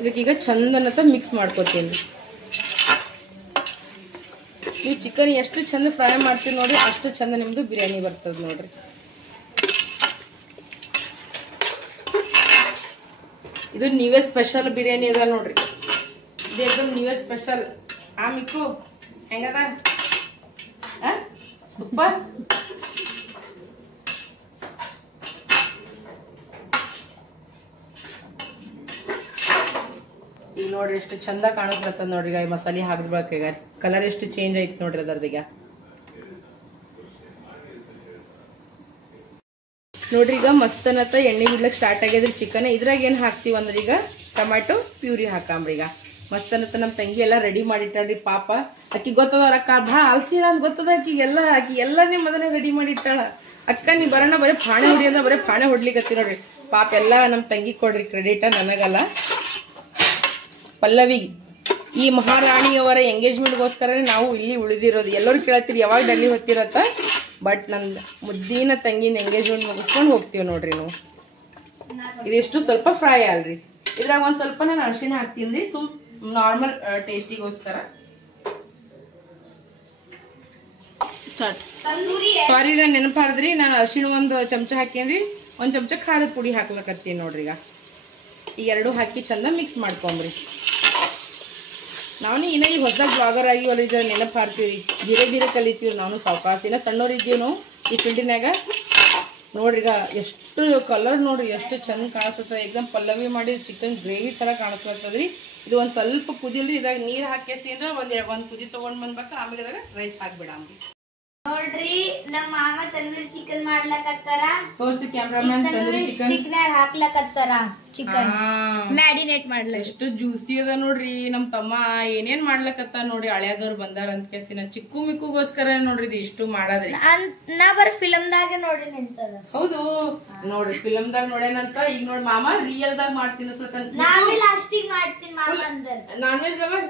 ಇದಕ್ಕೀಗ ಚಂದನತ್ತ ಮಿಕ್ಸ್ ಮಾಡ್ಕೋತೀನಿ. ನೀವು ಚಿಕನ್ ಎಷ್ಟು ಚಂದ ಫ್ರೈ ಮಾಡ್ತೀವಿ ನೋಡ್ರಿ ಅಷ್ಟು ಚಂದ ನಿಮ್ದು ಬಿರಿಯಾನಿ ಬರ್ತದ ನೋಡ್ರಿ. ಇದು ನ್ಯೂ ಇಯರ್ ಸ್ಪೆಷಲ್ ಬಿರಿಯಾನಿ ಅದ ನೋಡ್ರಿ. ಇದು ಏಕದಮ್ ನ್ಯೂ ಇಯರ್ ಸ್ಪೆಷಲ್. ಮಿಕ್ಕು ಹೆಂಗದ ಸೂಪರ್. ಈಗ ನೋಡ್ರಿ ಎಷ್ಟು ಚಂದ ಕಾಣಿಸ್ಲತ್ತದ ನೋಡ್ರಿ. ಈಗ ಮಸಾಲೆ ಹಾಕ್ಬಿಡ್ಬೇಕು. ಈಗ ಕಲರ್ ಎಷ್ಟು ಚೇಂಜ್ ಐತಿ ನೋಡ್ರಿ ಅದರದೀಗ. ನೋಡ್ರಿ ಈಗ ಮಸ್ತ್ ಅನ್ನತ್ತ ಎಣ್ಣೆ ಬಿಡ್ಲಕ್ ಸ್ಟಾರ್ಟ್ ಆಗ್ಯದ್ರಿ ಚಿಕನ್. ಇದ್ರಾಗ ಏನ್ ಹಾಕ್ತಿವಿ ಅಂದ್ರೆ ಈಗ ಟೊಮ್ಯಾಟೊ ಪ್ಯೂರಿ ಹಾಕಾಮ್ರಿ. ಈಗ ಮಸ್ತ್ ಅನ್ನತ್ತ ನಮ್ ತಂಗಿ ಎಲ್ಲಾ ರೆಡಿ ಮಾಡಿಟ್ಟಾಳ್ರಿ. ಪಾಪ ಅಕ್ಕಿ ಗೊತ್ತದ ಅವ್ರಕ್ಕ ಭಾಳ ಆಲ್ಸಿ ಅಂತ ಗೊತ್ತದ ಆಕಿ ಎಲ್ಲ ನಿಮ್ ಮೊದಲೇ ರೆಡಿ ಮಾಡಿಟ್ಟಾಳ. ಅಕ್ಕ ನೀ ಬರೋಣ ಬರೀ ಪಾಣೆ ಹೊಡಿಯೋದ, ಬರೀ ಪಾಣೆ ಹೊಡ್ಲಿಕತ್ತಿ ನೋಡ್ರಿ. ಪಾಪ ಎಲ್ಲಾ ನಮ್ ತಂಗಿ ಕೊಡ್ರಿ ಕ್ರೆಡಿಟ್, ನನಗಲ್ಲ. ಪಲ್ಲವಿ ಈ ಮಹಾರಾಣಿಯವರ ಎಂಗೇಜ್ಮೆಂಟ್ಗೋಸ್ಕರ ನಾವು ಇಲ್ಲಿ ಉಳಿದಿರೋದು. ಎಲ್ಲರೂ ಕೇಳ್ತೀರಿ ಯಾವಾಗ ಡೆಲ್ಲಿ ಹೋಗ್ತಿರತ್ತ, ಬಟ್ ನನ್ ಮುದ್ದಿನ ತಂಗಿನ ಎಂಗೇಜ್ಮೆಂಟ್ ಮುಗಿಸ್ಕೊಂಡು ಹೋಗ್ತೀವಿ ನೋಡ್ರಿ ನಾವು. ಇದಿಷ್ಟು ಸ್ವಲ್ಪ ಫ್ರೈ ಅಲ್ರಿ. ಇದ್ರಾಗ ಒಂದ್ ಸ್ವಲ್ಪ ನಾನು ಅರಿಶಿಣ ಹಾಕ್ತೀನಿ ಸುಮ್ ನಾರ್ಮಲ್ ಟೇಸ್ಟಿಗೋಸ್ಕರ. ಸ್ಟಾರ್ಟ್. ಸಾರಿ ನಾನು ನೆನಪಾರ್ದ್ರಿ, ನಾನು ಅರಿಶಿಣ ಒಂದ್ ಚಮಚ ಹಾಕೇನ್ರಿ, ಒಂದ್ ಚಮಚ ಖಾರದ ಪುಡಿ ಹಾಕ್ಲಕತ್ತೀನಿ ನೋಡ್ರಿ. ಈಗ ಈ ಎರಡು ಹಾಕಿ ಚಂದ ಮಿಕ್ಸ್ ಮಾಡ್ಕೊಂಬ್ರಿ. ನಾವು ಇನ್ನ ಈಗ ಹೊಸದಾಗಿ ಬ್ಲಾಗರ್ ಆಗಿವಲ್ಲ, ಇದರ ನೆನಪು ಹಾರ್ತೀವಿ, ಧೀರೆ ಕಲಿತೀವಿ. ನಾನು ಸಾವಕಾಸಿನ ಸಣ್ಣವ್ರು ಇದ್ದೀವಿ ನಾವು ಈ ಫೀಲ್ಡಿನಾಗ. ನೋಡ್ರಿ ಈಗ ಎಷ್ಟು ಕಲರ್ ನೋಡ್ರಿ ಎಷ್ಟು ಚಂದ ಕಾಣಿಸ್ತದೆ. ಎಕ್ದಮ್ ಪಲ್ಲವಿ ಮಾಡಿ ಚಿಕನ್ ಗ್ರೇವಿ ಥರ ಕಾಣಿಸ್ಲತ್ತದ್ರಿ. ಇದು ಒಂದು ಸ್ವಲ್ಪ ಕುದಿಲ್ರಿ, ಇದಾಗ ನೀರು ಹಾಕೇಸಿ ಅಂದ್ರೆ ಒಂದು ಕುದಿ ತೊಗೊಂಡು ಬಂದ್ಬೇಕು. ಆಮೇಲೆ ಇದಾಗ ರೈಸ್ ಹಾಕ್ಬಿಡಮ್ರಿ. ನೋಡ್ರಿ ನಮ್ಮ ಮಾಮ ತಂದೂರಿ ಚಿಕನ್ ಮಾಡ್ಲಕತ್ತಾರ. ತೋರ್ಸಿ ಕ್ಯಾಮ್ರಾಮನ್. ತಂದೂರಿ ಚಿಕನ್ ಹಾಕ್ಲಕತ್ತಾರ. ಚಿಕನ್ ಮ್ಯಾರಿನೇಟ್ ಮಾಡ್ಲ ಎಷ್ಟು ಜ್ಯೂಸಿ ಅದ ನೋಡ್ರಿ. ನಮ್ ತಮ್ಮ ಏನೇನ್ ಮಾಡ್ಲಕತ್ತ ನೋಡ್ರಿ. ಹಳೆಯದವ್ರು ಬಂದಾರ ಅಂತ ಕೇಸಿ ನಾ ಚಿಕ್ಕು ಮಿಕ್ಕುಗೋಸ್ಕರ ನೋಡ್ರಿ ಇದು ಇಷ್ಟು ಮಾಡದ್ರಿ. ನಾ ಬರ ಫಿಲಮ್ದಾಗ ನೋಡಿ ನಿಂತದ. ಹೌದು ನೋಡ್ರಿ, ಫಿಲಮ್ದಾಗ ನೋಡೇನಂತ. ಈಗ ನೋಡ್ ಮಾಮ ರಿಯಲ್ ದಾಗ ಮಾಡ್ತೀನಿ ಅನ್ಸತ್ತ. ಲಾಸ್ಟಿಗೆ ಮಾಡ್ತೀನಿ ಮಾಮ ಅಂದರ್. ನಾನ್ ವೆಜ್ ಲವರ್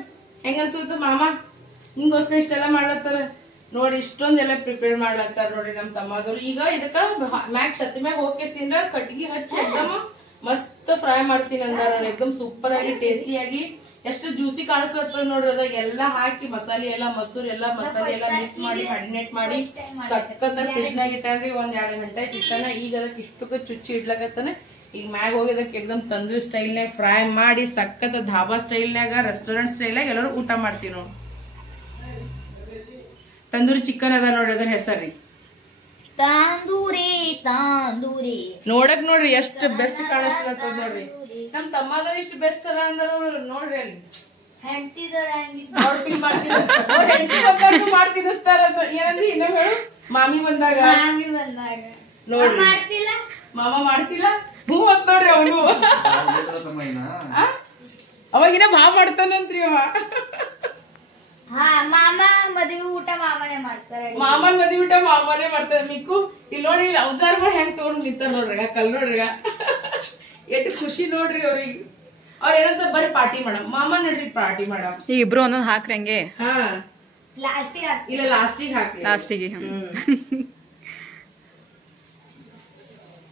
ಹೆಂಗ ಅನ್ಸತ್ತ ಮಾಮ ನಿಂಗೋಸ್ಕರ ಇಷ್ಟೆಲ್ಲ ಮಾಡ್ಲತ್ತಾರ ನೋಡಿ. ಇಷ್ಟೊಂದೆಲ್ಲ ಪ್ರಿಪೇರ್ ಮಾಡ್ಲತ್ತಾರ ನೋಡ್ರಿ ನಮ್ ತಮ್ಮದವ್ರು. ಈಗ ಇದಕ್ಕ ಮ್ಯಾಗ್ ಛತ್ತಿ ಮ್ಯಾಗ ಹೋಗ್ಕೇಸಿಂದ್ರ ಕಟ್ಗಿ ಹಚ್ಚಿ ಎಕ್ದಮ್ ಮಸ್ತ್ ಫ್ರೈ ಮಾಡ್ತೀನಿ ಅಂದಾರ. ಎಕ್ದಮ್ ಸೂಪರ್ ಆಗಿ ಟೇಸ್ಟಿಯಾಗಿ ಎಷ್ಟು ಜ್ಯೂಸಿ ಕಾಣಿಸ್ಲತ್ತದ ನೋಡ್ರಿ. ಅದಾಗ ಎಲ್ಲಾ ಹಾಕಿ ಮಸಾಲೆ ಎಲ್ಲ ಮಸೂರ್ ಎಲ್ಲ ಮಸಾಲೆ ಎಲ್ಲ ಮಿಕ್ಸ್ ಮಾಡಿ ಮ್ಯಾರಿನೇಟ್ ಮಾಡಿ ಸಕ್ಕತ್ತ ಫ್ರಿಜ್ ನಾಗ ಇಟ್ಟಾನ್ರಿ. 1-2 ಗಂಟೆ ಇಟ್ಟಾನ. ಈಗ ಅದಕ್ಕೆ ಇಷ್ಟಕ್ಕ ಚುಚ್ಚಿ ಇಡ್ಲಕತ್ತಾನ. ಈಗ ಮ್ಯಾಗ ಹೋಗಿದಕ್ಕೆ ಎಕ್ದಮ್ ತಂದೂರಿ ಸ್ಟೈಲ್ನಾಗ ಫ್ರೈ ಮಾಡಿ ಸಕ್ಕತ್ತ ಧಾಬಾ ಸ್ಟೈಲ್ನಾಗ ರೆಸ್ಟೋರೆಂಟ್ ಸ್ಟೈಲ್ನಾಗ ಎಲ್ಲರೂ ಊಟ ಮಾಡ್ತೀವಿ ನಾವು. ತಂದೂರಿ ಚಿಕನ್ ಅದ ನೋಡ್ರಿ, ಅದ್ರ ಹೆಸರ್ರಿ ತಂದೂರಿ. ತಂದೂರಿ ನೋಡಕ್ ನೋಡ್ರಿ ಎಷ್ಟ್ ಬೆಸ್ಟ್ ಕಾಣಿಸ್ಲತ್ತದ ನೋಡ್ರಿ. ನಮ್ ತಮ್ಮದ್ರ ಇಷ್ಟು ಬೆಸ್ಟ್ ಅಲ್ಲ ಅಂದ್ರ ನೋಡ್ರಿ ಅಲ್ಲಿ ಮಾಡ್ತಿರ್ತಾರ. ಏನಂದ್ರಿ ಇನ್ನೊಂದು ಹೇಳು. ಮಾಮಿ ಬಂದಾಗ ನೋಡ್ರಿ ಮಾಮ ಮಾಡ್ತಿಲ್ಲ. ಹೂ ಮತ್ ನೋಡ್ರಿ ಅವನು ಅವಾಗಿನ ಭಾವ ಮಾಡ್ತಾನಂತ್ರಿ ಅವ. ಮಾಮ ಮದ್ವಿ ಊಟ ಮಾಮನೇ ಮಾಡ್ತಾರೆ. ಮಾಮನ್ ಮದ್ವಿ ಊಟ ಮಾಮನೇ ಮಾಡ್ತಾರೆ. ಮಿಕ್ಕು ಇಲ್ಲಿ ನೋಡ್ರಿ, ಇಲ್ಲಿ ಔಸಾರ್ಗಳು ಹೆಂಗ್ ತಗೊಂಡ್ ನಿಂತಾರ ನೋಡ್ರಿ. ಕಲ್ ನೋಡ್ರಿ ಎಷ್ಟು ಖುಷಿ ನೋಡ್ರಿ ಅವ್ರಿಗೆ. ಅವ್ರ ಏನಂತ ಬರೀ ಪಾರ್ಟಿ ಮಾಡಮ್. ಮಾಮ ನೋಡ್ರಿ ಪಾರ್ಟಿ ಮಾಡಮ್. ಈಗ ಇಬ್ರು ಒಂದೊಂದ್ ಹಾಕ್ರಿ ಹಂಗೆ. ಹಾ ಲಾಸ್ಟಿಗೆ ಇಲ್ಲ ಲಾಸ್ಟಿಗೆ ಹಾಕಿ. ಲಾಸ್ಟಿಗೆ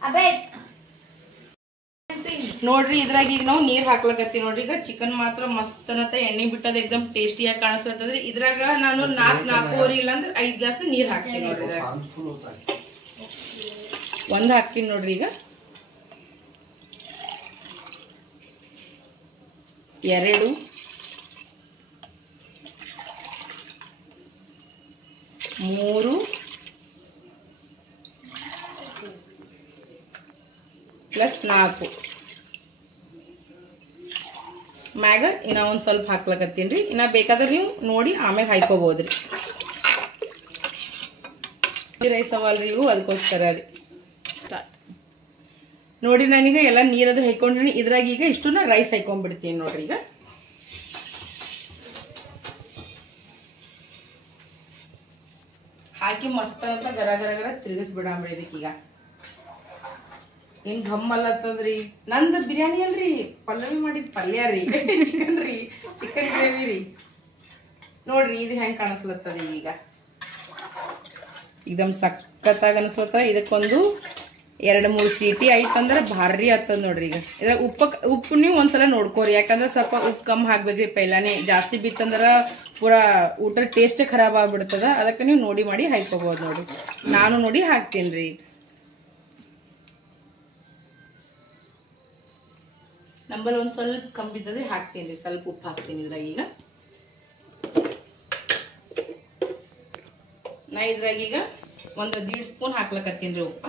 ಅಬೇ ನೋಡ್ರಿ ಇದ್ರಾಗ ಈಗ ನಾವು ನೀರ್ ಹಾಕ್ಲಕತ್ತಿ ನೋಡ್ರಿ. ಈಗ ಚಿಕನ್ ಮಾತ್ರ ಮಸ್ತ್ ಅನ್ನತ್ತ ಎಣ್ಣೆ ಬಿಟ್ಟದ ಎಕ್ದಮ್ ಟೇಸ್ಟಿಯಾಗಿ ಕಾಣಿಸ್ಲತ್ತದ್ರಿ. ಇದ್ರಾಗ ನಾನು 4-4.5 ಇಲ್ಲ ಅಂದ್ರೆ 5 ಗ್ಲಾಸ್ ನೀರ್ ಹಾಕ್ತೀನಿ ನೋಡ್ರಿ. ಇದ್ರಾಗ ಒಂದ್ ಹಾಕ್ತೀನಿ ನೋಡ್ರಿ. ಈಗ 2 3 ಪ್ಲಸ್ 4 ಮ್ಯಾಗ ಇನ್ನ ಒಂದ್ ಸ್ವಲ್ಪ ಹಾಕ್ಲಕತ್ತೀನ್ರಿ. ಇನ್ನ ಬೇಕಾದ್ರೆ ನೀವು ನೋಡಿ ಆಮ್ಯಾಗ ಹಾಯ್ಕೋಬಹುದ್ರಿ. ರೈಸ್ ಅವಲ್ರಿ ಇವು, ಅದಕ್ಕೋಸ್ಕರ ರೀ. ನೋಡಿ ನಾನೀಗ ಎಲ್ಲ ನೀರದು ಹಾಕೊಂಡ್ರಿ. ಇದ್ರಾಗ ಈಗ ಇಷ್ಟನ್ನ ರೈಸ್ ಹಾಕೊಂಡ್ಬಿಡ್ತೀನಿ ನೋಡ್ರಿ. ಈಗ ಹಾಕಿ ಮಸ್ತ್ ಅಂತ ಗರ ಗರ ಗರ ತಿರುಗಿಸ್ಬಿಡಂಬ್ರಿ. ಇದಕ್ಕೀಗ ಏನ್ ಘಮ್ ಅಲ್ಲತ್ತದ್ರಿ. ನಂದು ಬಿರಿಯಾನಿ ಅಲ್ರಿ, ಪಲ್ಲವಿ ಮಾಡಿದ್ ಪಲ್ಯ ರೀ. ಚಿಕನ್ ರೀ, ಚಿಕನ್ ಗ್ರೇವಿ ರೀ. ನೋಡ್ರಿ ಇದು ಹೆಂಗ್ ಕಾಣಿಸ್ಲತ್ತದ. ಈಗ ಇದಮ್ ಸಕ್ಕತ್ತಾಗ ಅನ್ಸ್ಲತ್ತ. ಇದಕ್ಕೊಂದು 2-3 ಸೀಟಿ ಆಯ್ತಂದ್ರ ಭಾರಿ ಆಗ್ತದ ನೋಡ್ರಿ. ಈಗ ಇದ್ರಾಗ ಉಪ್ಪು ನೀವು ಒಂದ್ಸಲ ನೋಡ್ಕೋರಿ. ಯಾಕಂದ್ರೆ ಸ್ವಲ್ಪ ಉಪ್ಪು ಕಮ್ಮಿ ಹಾಕ್ಬೇಕ್ರಿ. ಪೈಲಾನೆ ಜಾಸ್ತಿ ಬಿತ್ತಂದ್ರ ಪೂರಾ ಊಟ ಟೇಸ್ಟ್ ಖರಾಬ್ ಆಗ್ಬಿಡ್ತದ. ಅದಕ್ಕೆ ನೀವು ನೋಡಿ ಮಾಡಿ ಹಾಕೋಬಹುದು ನೋಡ್ರಿ. ನಾನು ನೋಡಿ ಹಾಕ್ತೀನ್ರಿ. ನಂಬರ್ ಒಂದ್ ಸ್ವಲ್ಪ ಕಮ್ಮಿ ಬಿದ್ದದ್ರೆ ಹಾಕ್ತೀನಿ. ಸ್ವಲ್ಪ ಉಪ್ಪು ಹಾಕ್ತೀನಿ ಇದ್ರಾಗ. ಈಗ ನಾ ಇದ್ರಾಗ ಈಗ 1.5 ಸ್ಪೂನ್ ಹಾಕ್ಲಕತ್ತೀನಿ ಉಪ್ಪ.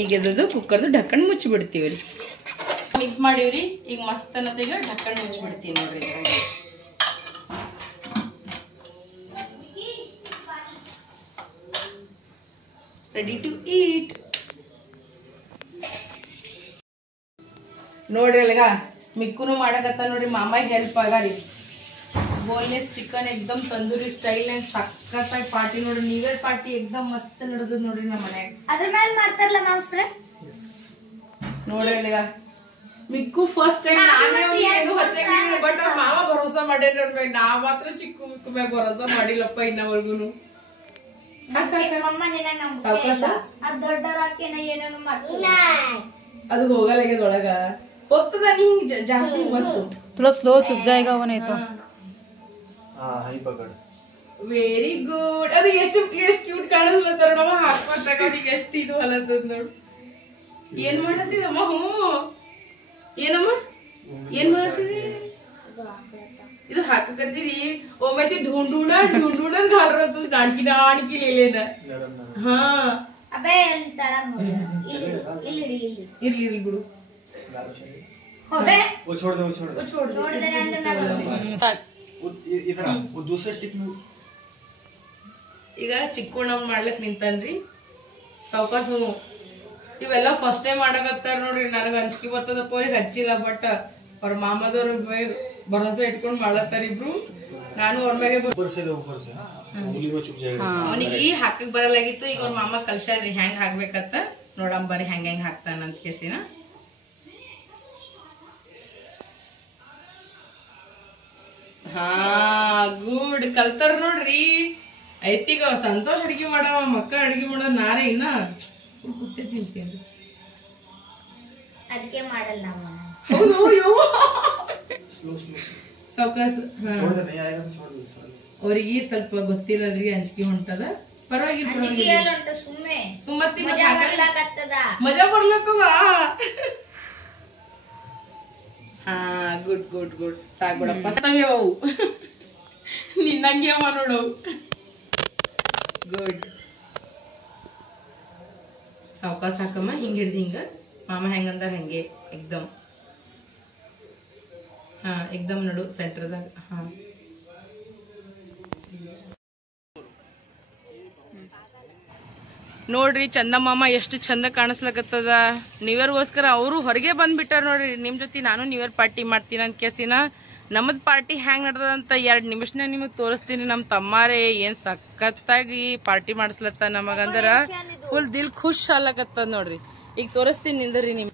ಈಗ ಇದ್ರದ್ದು ಕುಕ್ಕರ್ದು ಢಕ್ಕಣ್ ಮುಚ್ಚಿ ಬಿಡ್ತೀವ್ರಿ. ಮಿಕ್ಸ್ ಮಾಡಿವ್ರಿ. ಈಗ ಮಸ್ತ್ ಅನ್ನತ್ತ ಈಗ ಢಕ್ಕಣ್ ಮುಚ್ಚಿ ಬಿಡ್ತೀವಿ ನೋಡ್ರಿ. ರೆಡಿ ಟು ಈಟ್ ನೋಡ್ರಿ. ಅಲ್ಲಿಗ ಮಿಕ್ಕುನು ಮಾಡಕತ್ತ ನೋಡ್ರಿ. ಮಾಮಾಗ ಹೆಲ್ಪ್ ಆಗಾರಿ. ಬೋನ್ಲೆಸ್ ಚಿಕನ್ ಎಕ್ದಮ್ ತಂದೂರಿ ಸ್ಟೈಲ್ ಸಕ್ಕತ್ತಾಗಿ ಪಾರ್ಟಿ ನೋಡ್ರಿ. ನ್ಯೂ ಇಯರ್ ಪಾರ್ಟಿ ಎಕ್ದಮ್ ಮಸ್ತ್ ನಡೆದ ನೋಡ್ರಿ ನಮ್ಮ ಮನ್ಯಾಗ. ಅದ್ರ ಮೇಲೆ ಮಾಡ್ತಾರಲ್ಲ ಮಾಮ್ ಫ್ರೆಂಡ್. ನೋಡ್ರಿ ಅಲ್ಲಿಗ ಮಿಕ್ಕು ಫಸ್ಟ್ ಟೈಮ್ ನಾನೇ ಏನು ಹಚ್ಚಂಗಿಲ್ಲ. ಬಟ್ ಅವ್ರ ಮಾವ ಭರೋಸಾ ಮಾಡ್ಯಾರ ನೋಡ್ ಮ್ಯಾಗ. ನಾ ಮಾತ್ರ ಚಿಕ್ಕು ಮಿಕ್ಕು ಮ್ಯಾಗ ಭರೋಸಾ ಮಾಡಿಲ್ಲಪ್ಪ ಇನ್ನವರ್ಗುನು. ಅದು ಹೋಗಲ್ಲಾಗ್ಯದ ಒಳಗ. ಹೋಗ್ತದ ನೀ ಹಿಂಗ್ ಜಾಸ್ತಿ ಬಂತು. थोड़ा स्लो चुप जाएगा वो नहीं तो. Very good. ಅದು ಎಷ್ಟು ಕ್ಯೂಟ್ ಕಾಣಿಸ್ಲತ್ತಾರ ನಮ್ಮ ಹಾಕ್ಕೊಂತಾಗ ಅವ್ರಿಗೆ ಎಷ್ಟು ಇದು ಹೊಲತ್ತದ ನೋಡು. ಏನ್ ಮಾಡತ್ತಿದಮ್ಮ? ಏನಮ್ಮ ಏನ್ ಮಾಡತ್ತೀವಿ? ಇದು ಹಾಕಕತ್ತೀವಿ. ಒಮ್ಮೆ ढूंढून घाल रहा तू डांडकी डांडकी ले लेना. हाँ अबे तड़ा इर्ली बिಡು. अबे वो छोड़ दे छोड़ दे इधर वो दूसरे स्टिक में. ಈಗ ಚಿಕ್ಕೋಣ ಮಾಡ್ಲಕ್ ನಿಂತನ್ರಿ ಸಾವಕಾಶ. ಇವೆಲ್ಲ ಫಸ್ಟ್ ಟೈಮ್ ಮಾಡಕತ್ತಾರ ನೋಡ್ರಿ. ನನಗ ಅಂಜಿಕೆ ಬರ್ತದಪ್ಪ ಅವ್ರಿಗೆ ಹಚ್ಚಿಲ್ಲ. ಬಟ್ ಅವ್ರ ಮಾಮದವ್ರ ಭರೋಸೆ ಇಟ್ಕೊಂಡ್ ಮಾಡತ್ತಾರ ಇಬ್ರು. ನಾನು ಅವ್ರ ಮ್ಯಾಗೆ ಅವನಿಗೆ ಈ ಹಾಕಕ್ ಬರಲಾಗಿತ್ತು. ಈಗ ಅವ್ರ ಮಾಮ ಕಲ್ಸ್ಯಾರ್ರಿ ಹೆಂಗ್ ಹಾಕ್ಬೇಕತ್ತ. ನೋಡಮ್ ಬರ್ರಿ ಹೆಂಗ್ ಹಾಕ್ತಾನಂತ ಕೇಸಿನ. ಹಾ ಗುಡ್ ಕಲ್ತಾರ ನೋಡ್ರಿ. ಐತಿಗ ಸಂತೋಷ್ ಅಡಿಗೆ ಮಾಡವ, ಮಕ್ಕಳ ಅಡಿಗೆ ಮಾಡೋ ನಾರೇ ಇನ್ನ ಕುತ್ತೆ ತಿಂತೇನ್ರಿ. ಅದಕ್ಕೆ ಮಾಡಲ್ಲ ನಾವು. ಹೌದು ಸಾವಕಾಶ. ಅವ್ರಿಗೆ ಸ್ವಲ್ಪ ಗೊತ್ತಿರೋದ್ರಿಗೆ ಅಂಜಿಕೆ ಹೊಂಟದ. ಪರವಾಗಿಲ್ಲ ಮಜಾ ಬರ್ಲತ್ತದ. ಹಾ ಗುಡ್ ಗುಡ್ ಗುಡ್ ಸಾಕ್ಬಿಡಪ್ಪ. ಅವು ನಿನ್ನಂಗೆ ಅವ ನೋಡು. ಗುಡ್ ಸಾವಕಾಶ ಹಾಕಮ್ಮ. ಹಿಂಗ ಹಿಡ್ದು ಹಿಂಗ ಮಾಮ ಹೆಂಗಂದಾರ ಹಂಗೆ ಎಕ್ದಮ್. ಹಾ ಎಕ್ದಮ್ ನಡು ಸೆಂಟರ್ದಾಗ. ಹಾ ನೋಡ್ರಿ ಚಂದಮಾಮ ಎಷ್ಟು ಚಂದ ಕಾಣಿಸ್ಲಕತ್ತದ. ನ್ಯೂ ಇಯರ್ಗೋಸ್ಕರ ಅವರು ಹೊರಗೆ ಬಂದ್ಬಿಟ್ಟಾರ ನೋಡ್ರಿ. ನಿಮ್ ಜೊತೆ ನಾನು ನ್ಯೂ ಇಯರ್ ಪಾರ್ಟಿ ಮಾಡ್ತೀನಿ ಅಂತ ಕೇಸಿನ. ನಮ್ಮದ್ ಪಾರ್ಟಿ ಹೆಂಗ್ ನಡ್ದಂತ 2 ನಿಮಿಷನ ನಿಮಗ್ ತೋರಿಸ್ತೀನಿ. ನಮ್ ತಮ್ಮಾರೇ ಏನ್ ಸಖತ್ತಾಗಿ ಪಾರ್ಟಿ ಮಾಡಿಸ್ಲತ್ತ ನಮಗಂದ್ರ ಫುಲ್ ದಿಲ್ ಖುಷ್ ಆಗ್ಲಕತ್ತದ ನೋಡ್ರಿ. ಈಗ ತೋರಿಸ್ತೀನಿ ನಿಂದ್ರಿ ನಿಮ್.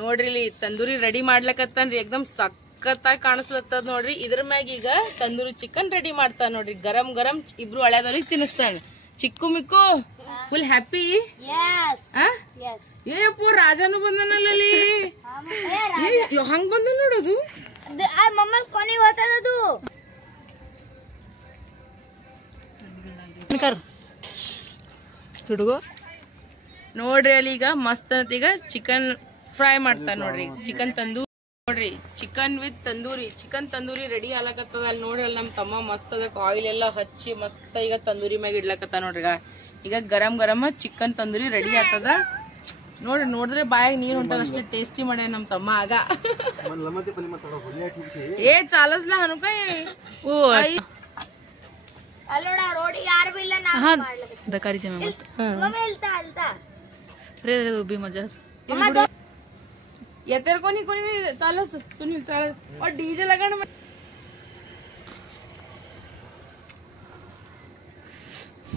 ನೋಡ್ರಿ ಇಲ್ಲಿ ತಂದೂರಿ ರೆಡಿ ಮಾಡ್ಲಕತ್ತನ್ರಿ. ಎಕ್ದಮ್ ಸಖತ್ತಾಗಿ ಕಾಣಿಸ್ಲತ್ತದ ನೋಡ್ರಿ. ಇದ್ರ ಮ್ಯಾಗ ಈಗ ತಂದೂರಿ ಚಿಕನ್ ರೆಡಿ ಮಾಡ್ತಾನ ನೋಡ್ರಿ. ಗರಂ ಗರಂ ಇಬ್ರು ಹಳೆದವ್ರಿಗೆ ತಿನ್ನಿಸ್ತಾನ. ಚಿಕ್ಕು ಮಿಕ್ಕು ಫುಲ್ ಹ್ಯಾಪಿ. ಏಯಪ್ಪ ರಾಜಾನು ಬಂದನಲ್ಲಿ. ಹಂಗ್ ಬಂದ ನೋಡೋದು. ನೋಡ್ರಿ ಅಲ್ಲಿ ಈಗ ಮಸ್ತ್ ಅಂತ ಈಗ ಚಿಕನ್ ಫ್ರೈ ಮಾಡ್ತಾರ ನೋಡ್ರಿ. ಚಿಕನ್ ತಂದೂರಿ ನೋಡ್ರಿ. Chicken with tandoori. Chicken tandoori ready ಆಗ್ಲಕತ್ತದ. ಅಲ್ಲಿ ನೋಡ್ರಿ ಅಲ್ಲಿ ನಮ್ ತಮ್ಮ ಮಸ್ತ್ ಅದಕ್ಕೆ ಆಯಿಲ್ ಎಲ್ಲ ಹಚ್ಚಿ ಮಸ್ತ್ ಈಗ ತಂದೂರಿ ಮ್ಯಾಗ ಇಡ್ಲಕತ್ತ ನೋಡ್ರಿ. ಈಗ ಗರಂ ಗರಂ ಚಿಕನ್ ತಂದೂರಿ ರೆಡಿ ಆಗ್ತದ ನೋಡ್ರಿ. ನೋಡಿದ್ರೆ ಬಾಯಾಗ ನೀರ್ ಹೊಂಟದ ಅಷ್ಟೇ ಟೇಸ್ಟಿ ಮಾಡ್ಯ ನಮ್ ತಮ್ಮ. ಆಗ ಏ ಚಾಲಸ್ಲಾ ಹನುಕ रोडी यार भी ना हाँ दकारी जमे मत मम्मी हलता रे रे उभी मजा या तेरे को नहीं कोई चालस सुनील चालस और डीजे लगाना.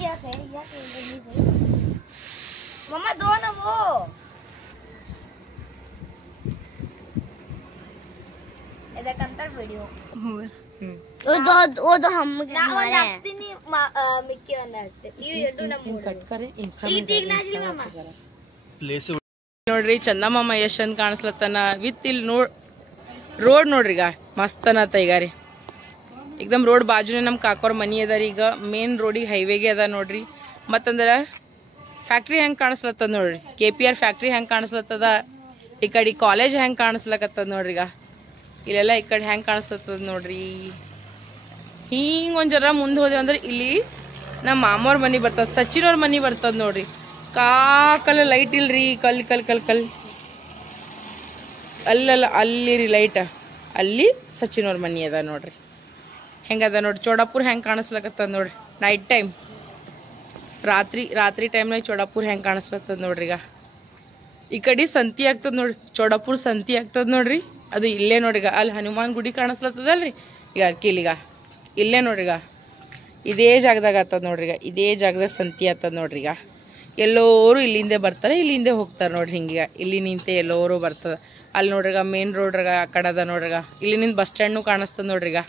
या मम्मा दो ना वो ಇದಕ್ಕಂತ ವಿಡಿಯೋ ಓದು ಹಮ್ಮಗೆ ನಾವು ಹಾಕ್ತೀನಿ ಮಿಕ್ಕಿ ಒಂದು ಹಾಕ್ತೀನಿ. ನೀವು ಎರಡು ನಮ್ಮ ಕಟ್ ಕರೆ ಇನ್ಸ್ಟಾಗ್ರಾಮ್ ನೋಡ್ರಿ ಚಂದಮಾಮ ಯಶ್ ಅಂತ ಕಾಣಿಸ್ಲತ್ತನ ವಿತ್ ಇಲ್ಲಿ ರೋಡ್ ನೋಡ್ರಿ. ಈಗ ಮಸ್ತ್ ಅನ್ನತ್ತ ಈಗ ರೀ. ಎಕ್ದಮ್ ರೋಡ್ ಬಾಜುನೇ ನಮ್ ಕಾಕೋರ್ ಮನಿ ಅದಾರಿ. ಈಗ ಮೇನ್ ರೋಡಿಗೆ ಹೈವೇಗೆ ಅದ ನೋಡ್ರಿ. ಮತ್ತಂದ್ರ ಫ್ಯಾಕ್ಟ್ರಿ ಹೆಂಗ್ ಕಾಣಿಸ್ಲತ್ತದ ನೋಡ್ರಿ. KPR ಫ್ಯಾಕ್ಟ್ರಿ ಹೆಂಗ್ ಕಾಣಿಸ್ಲತ್ತದ. ಈ ಕಡೆ ಕಾಲೇಜ್ ಹೆಂಗ್ ಕಾಣಿಸ್ಲಕತ್ತದ ನೋಡ್ರಿ. ಈಗ ಇಲ್ಲೆಲ್ಲ ಈ ಕಡೆ ಹೆಂಗ್ ಕಾಣಿಸ್ತದ ನೋಡ್ರಿ. ಹಿಂಗ್ ಒಂದ್ ಜರ ಮುಂದೆ ಹೋದೆ ಅಂದ್ರೆ ಇಲ್ಲಿ ನಮ್ಮ ಮಾಮವ್ರ ಮನಿ ಬರ್ತದ. ಸಚಿನ್ ಅವ್ರ ಮನಿ ಬರ್ತದ ನೋಡ್ರಿ. ಕಾಕಲ್ಲ ಲೈಟ್ ಇಲ್ರಿ. ಕಲ್ ಕಲ್ ಕಲ್ ಕಲ್ ಅಲ್ಲಲ್ಲ ಅಲ್ಲಿ ರೀ ಲೈಟ್. ಅಲ್ಲಿ ಸಚಿನ್ ಅವ್ರ ಮನಿ ಅದ ನೋಡ್ರಿ. ಹೆಂಗದ ನೋಡ್ರಿ ಚೋಡಾಪುರ್ ಹೆಂಗ್ ಕಾಣಿಸ್ಲಕತ್ತದ ನೋಡ್ರಿ. ನೈಟ್ ಟೈಮ್ ರಾತ್ರಿ ಟೈಮ್ನಾಗ ಚೋಡಾಪುರ್ ಹೆಂಗ್ ಕಾಣಿಸ್ಲತ್ತದ ನೋಡ್ರಿ. ಈಗ ಈ ಕಡೆ ಸಂತಿ ಆಗ್ತದ ನೋಡ್ರಿ. ಚೋಡಾಪುರ್ ಸಂತಿ ಆಗ್ತದ ನೋಡ್ರಿ. ಅದು ಇಲ್ಲೇ ನೋಡ್ರಿಗ. ಅಲ್ಲಿ ಹನುಮಾನ್ ಗುಡಿ ಕಾಣಿಸ್ಲತ್ತದಲ್ರಿ. ಈಗ ಅರ್ಕಿಲಿಗ ಇಲ್ಲೇ ನೋಡ್ರಿಗ ಇದೇ ಜಾಗದಾಗ ಆತದ ನೋಡ್ರಿಗ. ಇದೇ ಜಾಗದಾಗ ಸಂತಿ ಆತದ ನೋಡ್ರಿಗ. ಎಲ್ಲೋರು ಇಲ್ಲಿಂದೆ ಬರ್ತಾರೆ ಇಲ್ಲಿಂದೆ ಹೋಗ್ತಾರೆ ನೋಡ್ರಿ. ಹಿಂಗೀಗ ಇಲ್ಲಿ ನಿಂತೆ ಎಲ್ಲೋರು ಬರ್ತದ. ಅಲ್ಲಿ ನೋಡ್ರಿಗ ಮೇನ್ ರೋಡ್ರಾಗ ಆ ಕಡೆ ಅದ ನೋಡ್ರಿಗ. ಇಲ್ಲಿ ನಿಂತ ಬಸ್ ಸ್ಟ್ಯಾಂಡ್ನು ಕಾಣಿಸ್ತದ ನೋಡ್ರಿಗ.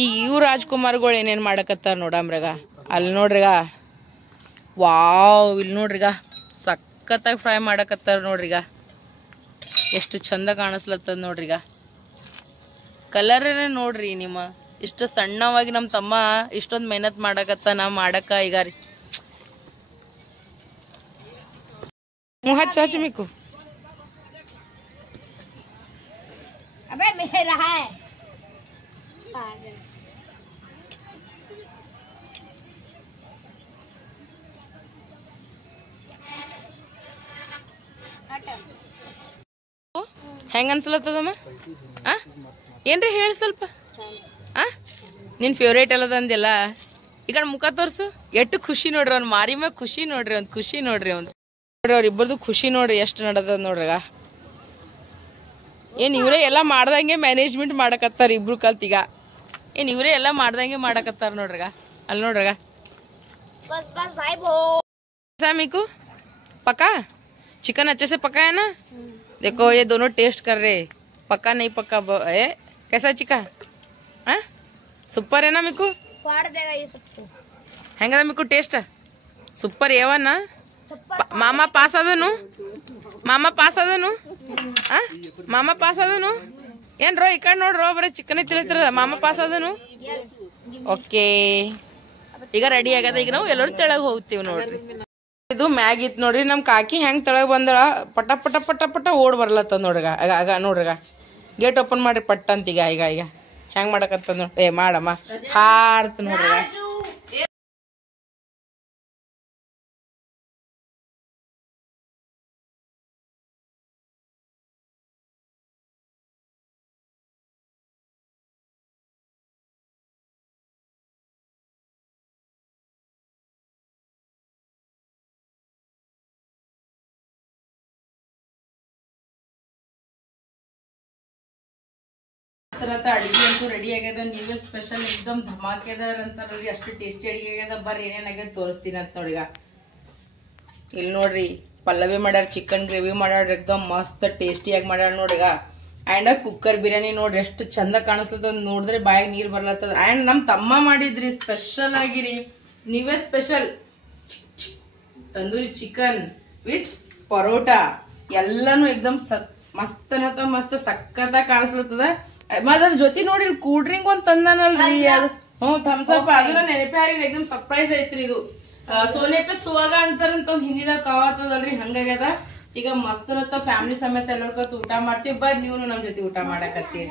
ಈ ಇವು ರಾಜ್ಕುಮಾರ್ಗಳು ಏನೇನ್ ಮಾಡಕತ್ತಾರ ನೋಡಮ್ರಗ. ಅಲ್ಲಿ ನೋಡ್ರಿಗ ವಾವ್. ಇಲ್ಲಿ ನೋಡ್ರಿಗ ಸಖತ್ತಾಗಿ ಫ್ರೈ ಮಾಡಕತ್ತಾರ ನೋಡ್ರಿಗ. ಎಷ್ಟು ಚಂದ ಕಾಣಿಸ್ಲತ್ತದ ನೋಡ್ರಿಗ. ಕಲರ್ ನೋಡ್ರಿ ನಿಮ್ಮ ಇಷ್ಟ ಸಣ್ಣವಾಗಿ ನಮ್ಮ ತಮ್ಮ ಇಷ್ಟೊಂದು ಮೆಹನತ್ ಮಾಡಕತ್ತ ನಾ ಮಾಡಕ ಈಗ ರೀ ಹಚ್ಚ ಮಿಕ್ಕು अबे मेरा है पागल ಹೆಂಗ ಅನ್ಸಲತ್ತದಮ್ಮ ಆ ಏನ್ರಿ ಹೇಳಿ ಸ್ವಲ್ಪ ಆ ನಿನ್ ಫೇವ್ರೇಟ್ ಅಲ್ಲದ ಅಂದೆಲ್ಲ ಈಗ ಮುಖ ತೋರ್ಸು ಎಷ್ಟು ಖುಷಿ ನೋಡ್ರಿ ಅವ್ನ ಮಾರಿ ಮ್ಯಾಗ ಖುಷಿ ನೋಡ್ರಿ ಒಂದ್ ಖುಷಿ ನೋಡ್ರಿ ಒಂದ್ ನೋಡ್ರಿ ಅವ್ರಿಬ್ಬರದು ಖುಷಿ ನೋಡ್ರಿ ಎಷ್ಟು ನಡದ ನೋಡ್ರಿಗ ಏನ್ ಇವ್ರೇ ಎಲ್ಲಾ ಮಾಡ್ದಂಗೆ ಮ್ಯಾನೇಜ್ಮೆಂಟ್ ಮಾಡಕತ್ತಾರ ಇಬ್ರು ಕಲ್ತೀಗ ಏನ್ ಇವ್ರೇ ಎಲ್ಲಾ ಮಾಡ್ದಂಗೆ ಮಾಡಕತ್ತಾರ ನೋಡ್ರಿಗ ಅಲ್ಲಿ ನೋಡ್ರಿಗ बस बस भाई बो मीकू पका चिकन अच्छे से पका है ना देखो ये दोनों टेस्ट कर रहे पका नहीं पका कैसा चिकन हाँ सुपर है ना मीकू फाड़ देगा ये सबको ಹೆಂಗದ ಮಿಕ್ಕು ಟೇಸ್ಟ್ ಸೂಪರ್ ಏವನ್ನ ಮಾಮ ಪಾಸ್ ಅದನು ಮಾಮ ಪಾಸ್ ಅದನು ಏನ್ರೋ ಈ ಕಡೆ ನೋಡ್ರೋ ಬರೀ ಚಿಕನ್ ತಿಳ್ತಿರ ಮಾಮ ಪಾಸ್ ಅದನು ಓಕೆ ಈಗ ರೆಡಿ ಆಗ್ಯದ ಈಗ ನಾವು ಎಲ್ಲರೂ ತೆಳಗ್ ಹೋಗ್ತೀವಿ ನೋಡ್ರಿ ಇದು ಮ್ಯಾಗ್ ಇತ್ತು ನೋಡ್ರಿ ನಮ್ ಕಾಕಿ ಹೆಂಗ್ ತೆಳಗ್ ಬಂದಳ ಪಟ ಪಟ ಪಟ ಪಟ ಓಡ್ ಬರ್ಲತ್ತದ ನೋಡ್ರಿಗ ಆಗ ನೋಡ್ರಿಗ ಗೇಟ್ ಓಪನ್ ಮಾಡ್ರಿ ಪಟ್ಟ ಅಂತ ಈಗ ಹೆಂಗ್ ಮಾಡಕತ್ತದ ನೋಡ್ರಿ ಮಾಡಮ್ಮ ಹಾರ್ತ ನೋಡ್ರಿಗ ಅಡಿಗೆ ಅಂತೂ ರೆಡಿ ಆಗ್ಯದ ನೀವೇ ಸ್ಪೆಷಲ್ ಎಕ್ದಮ್ ಧಮಾಕೆದಾರ್ ಅಂತಾರಲ್ರಿ ಅಷ್ಟು ಟೇಸ್ಟಿ ಅಡಿಗೆ ಆಗ್ಯದ ಬರ್ರಿ ಏನೇನಾಗ್ಯದ ತೋರಿಸ್ತೀನಿ ಅಂತ ನೋಡಿಗ ಇಲ್ಲಿ ನೋಡ್ರಿ ಪಲ್ಲವಿ ಮಾಡ್ಯಾರ ಚಿಕನ್ ಗ್ರೇವಿ ಮಾಡ್ಯಾರ ಎಕ್ದಮ್ ಮಸ್ತ್ ಟೇಸ್ಟಿಯಾಗಿ ಮಾಡ್ಯಾರ ನೋಡ್ರಿಗ ಅಂಡ್ ಕುಕ್ಕರ್ ಬಿರಿಯಾನಿ ನೋಡ್ರಿ ಎಷ್ಟು ಚಂದ ಕಾಣಿಸ್ಲತ್ತದ ನೋಡಿದ್ರೆ ಬಾಯಿಗೆ ನೀರ್ ಬರ್ಲತ್ತದ ಅಂಡ್ ನಮ್ ತಮ್ಮ ಮಾಡಿದ್ರಿ ಸ್ಪೆಷಲ್ ಆಗಿರಿ ನೀವೇ special tandoori chicken with parotta ಎಲ್ಲಾನು ಎಕ್ದಮ್ ಮಸ್ತ್ ಸಕ್ಕತ್ತಾಗಿ ಕಾಣಿಸ್ಲತ್ತದ ಮತ್ತ ಅದ್ರ ಜೊತೆ ನೋಡಿ ಕೂಲ್ ಡ್ರಿಂಕ್ ಒಂದ್ ತಂದಾನಲ್ರಿ ಅದು ಥಮ್ಸ್ ಅಪ್ ಅದನ್ನ ನೆನಪೆ ಹಾರಿ ಎಕ್ದಮ್ ಸರ್ಪ್ರೈಸ್ ಐತ್ರಿ ಇದು ಸೋನೆ ಪೆ ಸುವಾಗ ಅಂತಾರಂತ ಒಂದ್ ಹಿಂದಿದಾಗ ಕಾವತ್ತದಲ್ರಿ ಹಂಗಾಗ್ಯದ ಈಗ ಮಸ್ತ್ ಫ್ಯಾಮಿಲಿ ಸಮೇತ ಎಲ್ಲರ ಊಟ ಮಾಡ್ತೀವಿ ಬರ್ರಿ ನೀವು ನಮ್ ಜೊತೆ ಊಟ ಮಾಡಕತ್ತೀರಿ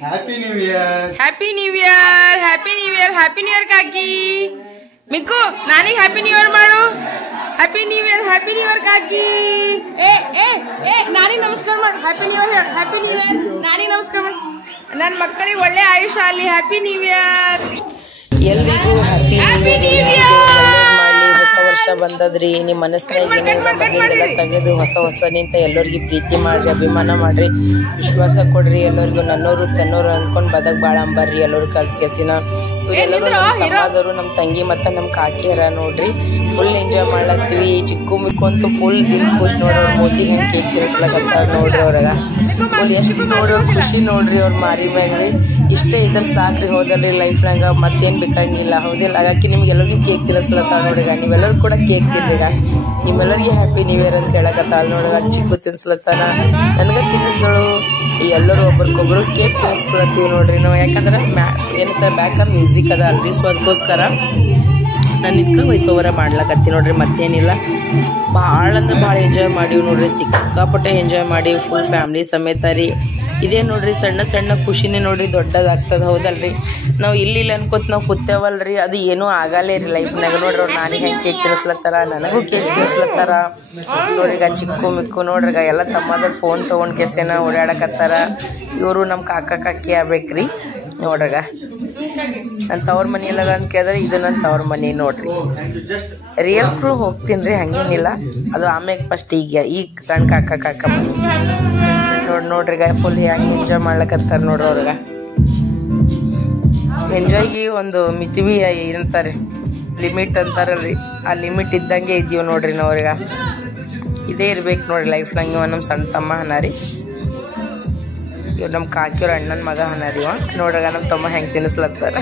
happy new year. Happy new year, happy new year, happy new year ಕಾಕಿ. ಮಿಕ್ಕು ನಾನೀಗ ಹ್ಯಾಪಿ ನ್ಯೂ ಇಯರ್ ಮಾಡು. Happy new year, happy new year ಕಾಕಿ. ಏ ಏ ಏ ನಾನಿಗೆ ನಮಸ್ಕಾರ ಮಾಡು. Happy new year, happy new year. ನಾನಿಗೆ ನಮಸ್ಕಾರ ಮಾಡು. ನನ್ನ ಮಕ್ಕಳಿಗೆ ಒಳ್ಳೆ ಆಯುಷ ಅಲ್ಲಿ. Happy new year. ಎಲ್ರಿಗೂ ಹ್ಯಾಪಿ Happy New Year! ಮಾಡ್ಲಿ. ಹೊಸ ವರ್ಷ ಬಂದದ್ರಿ. ನಿಮ್ಮ ಮನಸ್ಸಿನಾಗ ಏನೇನೋ ಮೊದಲಿಂದೆಲ್ಲ ತೆಗೆದು ಹೊಸ ನಿಂತ ಎಲ್ಲರಿಗೂ ಪ್ರೀತಿ ಮಾಡ್ರಿ, ಅಭಿಮಾನ ಮಾಡ್ರಿ, ವಿಶ್ವಾಸ ಕೊಡ್ರಿ. ಎಲ್ಲರಿಗೂ ನನ್ನೋರು ತನ್ನೋರು ಅನ್ಕೊಂಡ್ ಬದಕ್ ಬಾಳ ಅಂಬರ್ರಿ. ಎಲ್ಲರೂ ಕಲ್ತ್ ಕೆಸಿನ ಇವರೆಲ್ಲರೂ ನಮ್ಮ ತಮ್ಮದವರು, ನಮ್ಮ ತಂಗಿ ಮತ್ತ ನಮ್ಮ ಕಾಕಿಯರ ನೋಡ್ರಿ. Full enjoy ಮಾಡ್ಲತ್ತೀವಿ. ಚಿಕ್ಕು ಮಿಕ್ಕು ಅಂತೂ ಫುಲ್ ದಿನ ಖುಷಿ ನೋಡ್ರಿ. ಅವ್ರ ಮೋಸಿ ಹೆಂಗೆ ಕೇಕ್ ತಿನ್ಸ್ಲಕತ್ತಾರ ನೋಡ್ರಿ. ಅವ್ರಾಗ ಫುಲ್ ಎಷ್ಟು ನೋಡ್ರಿ ಅವ್ರ ಖುಷಿ ನೋಡ್ರಿ. ಅವ್ರ ಮಾರಿ ಮ್ಯಾಗ್ರಿ ಇಷ್ಟೇ ಇದ್ರ ಸಾಕ್ರಿ. ಹೋದಲ್ರಿ ಲೈಫ್ನಾಗ ಮತ್ತೇನ್ ಬೇಕಾಗಿಲ್ಲ. ಹೌದಿಲ್ಲ? ಹಾಗಾಗಿ ನಿಮ್ಗೆ ಎಲ್ಲರಿಗೂ ಕೇಕ್ ತಿನ್ನಿಸ್ಲತ್ತಾಳ ನೋಡ್ರಿಗ. ನೀವೆಲ್ಲರೂ ಕೂಡ ಕೇಕ್ ತಿನ್ನಿಗ. ನಿಮ್ಮೆಲ್ಲರಿಗೆ ಹ್ಯಾಪಿ ನ್ಯೂ ಇಯರ್ ಅಂತ ಹೇಳಕತ್ತಾಳ ನೋಡ್ರಿಗ. ಚಿಕ್ಕು ತಿನ್ಸ್ಲತ್ತಾನ, ನನಗ ತಿನ್ನಿಸ್ದಳು. ಎಲ್ಲರೂ ಒಬ್ರಿಗೊಬ್ರು ಕೇಕ್ ತಿನ್ನಿಸ್ಕೊಳತ್ತೀವಿ ನೋಡ್ರಿ ನಾವು. ಯಾಕಂದ್ರೆ ಏನಂತಾರೆ ಬ್ಯಾಕಪ್ ಮ್ಯೂಸಿಕ್ ಅದ ಅಲ್ರಿ. ಸೊ ಅದಕ್ಕೋಸ್ಕರ ನಾನು ಇದಕ್ಕೆ ವಯಸ್ಸೋವರ ಮಾಡ್ಲಕತ್ತಿ ನೋಡ್ರಿ. ಮತ್ತೇನಿಲ್ಲ. ಭಾಳ ಅಂದ್ರೆ ಭಾಳ ಎಂಜಾಯ್ ಮಾಡೀವಿ ನೋಡ್ರಿ. ಸಿಕ್ಕಾಪಟ್ಟೆ ಎಂಜಾಯ್ ಮಾಡೀವಿ ಫುಲ್ ಫ್ಯಾಮ್ಲಿ ಸಮೇತ ರೀ. ಇದೇ ನೋಡ್ರಿ ಸಣ್ಣ ಸಣ್ಣ ಖುಷಿನೇ ನೋಡ್ರಿ ದೊಡ್ಡದಾಗ್ತದ. ಹೌದಲ್ರಿ? ನಾವು ಇಲ್ಲಿ ಅನ್ಕೋತ ನಾವು ಕೂತೇವಲ್ರಿ, ಅದು ಏನೂ ಆಗಲ್ಲೇ ರೀ ಲೈಫ್ನಾಗ. ನೋಡ್ರಿ ಅವ್ರು ನಾನು ಹೆಂಗೆ ಕೇಕ್ ತಿನ್ನಿಸ್ಲತ್ತಾರ, ನನಗೂ ಕೇಕ್ ತಿನ್ನಿಸ್ಲತ್ತಾರ ನೋಡ್ರಿಗ. ಚಿಕ್ಕು ಮಿಕ್ಕು ನೋಡ್ರಿಗ ಎಲ್ಲ ತಮ್ಮದ್ರ ಫೋನ್ ತೊಗೊಂಡು ಕೆಸೇನ ಓಡಾಡಕತ್ತಾರ. ಇವರು ನಮ್ಮ ಕಾಕ ಕಾಕಿ ಆಗ್ಬೇಕ್ರಿ ನೋಡ್ರಿಗ. ನನ್ನ ತವ್ರ ಮನೆ ಎಲ್ಲ ಅಂತ ಕೇಳಿದ್ರೆ ಇದು ನನ್ನ ತವ್ರ ಮನೆ ನೋಡ್ರಿ. ರಿಯಲ್ ಪ್ರೂವ್ ಹೋಗ್ತೀನಿ ರೀ, ಹಂಗೇನಿಲ್ಲ. ಅದು ಆಮ್ಯಾಗ ಫಸ್ಟ್ ಈಗ ಸಣ್ಣ ಕಾಕ ಮನೆ ನೋಡ್ರಿಗ. ಫುಲ್ ಹೆಂಗೆ ಎಂಜಾಯ್ ಮಾಡ್ಲಕತ್ತಾರ ನೋಡ್ರಿ. ಅವ್ರಿಗೆ ಎಂಜಾಯ್ಗೆ ಒಂದು ಮಿತಿವಿ ಏನಂತಾರೆ, ಲಿಮಿಟ್ ಅಂತಾರಲ್ರಿ, ಆ ಲಿಮಿಟ್ ಇದ್ದಂಗೆ ಇದ್ದೀವಿ ನೋಡ್ರಿ ನಾವು. ಅವ್ರಿಗೆ ಇದೇ ಇರ್ಬೇಕು ನೋಡ್ರಿ ಲೈಫ್ನಾಗ. ಇವ ನಮ್ಮ ಸಣ್ಣ ತಮ್ಮ ಹನಾರಿ, ಇವ್ರು ನಮ್ಮ ಕಾಕಿಯವ್ರ ಅಣ್ಣನ ಮಗ ಹನಾರಿ. ಇವ ನೋಡ್ರಾಗ ನಮ್ಮ ತಮ್ಮ ಹೆಂಗೆ ತಿನ್ನಿಸ್ಲತ್ತಾರ.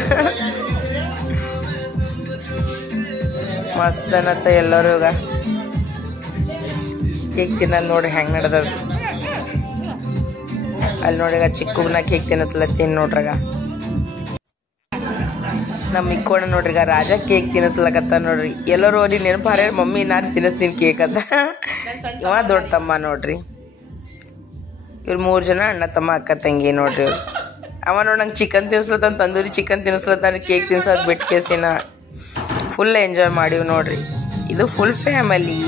ಮಸ್ತ್ ಅನ್ನತ್ತ ಎಲ್ಲರೂ. ಇವಾಗ ಕೇಕ್ ತಿನ್ನಲ್ ನೋಡ್ರಿ ಹೆಂಗೆ ನಡೆದ. ಅಲ್ಲಿ ನೋಡ್ರಿಗ ಚಿಕ್ಕುಗ್ನ ಕೇಕ್ ತಿನ್ನಿಸ್ಲತ್ತೀನಿ ನೋಡ್ರಾಗ. ನಮ್ಮ ಮಿಕ್ಕೋಣ ನೋಡ್ರಿಗ ರಾಜ ಕೇಕ್ ತಿನ್ನಿಸ್ಲಕತ್ತ ನೋಡ್ರಿ. ಎಲ್ಲರೂ ಅವ್ರಿಗೆ ನೆನಪು ಹಾರ ಮಮ್ಮಿ ನಾನು ತಿನ್ನಿಸ್ತೀನಿ ಕೇಕ್ ಅಂತ. ಇವ ದೊಡ್ಡ ತಮ್ಮ ನೋಡ್ರಿ. ಇವ್ರು 3 ಜನ ಅಣ್ಣ ತಮ್ಮ ಅಕ್ಕ ತಂಗಿ ನೋಡ್ರಿ. ಇವ್ರು ಅವ ನೋಡಿ ನಂಗೆ ಚಿಕನ್ ತಿನ್ನಿಸ್ಲತ್ತಾನ, ತಂದೂರಿ ಚಿಕನ್ ತಿನ್ನಿಸ್ಲತ್ತಾನ. ಕೇಕ್ ತಿನ್ಸೋದು ಬಿಟ್ಟು ಕೇಸಿನ ಫುಲ್ ಎಂಜಾಯ್ ಮಾಡೀವಿ ನೋಡ್ರಿ. ಇದು ಫುಲ್ ಫ್ಯಾಮಿಲಿ.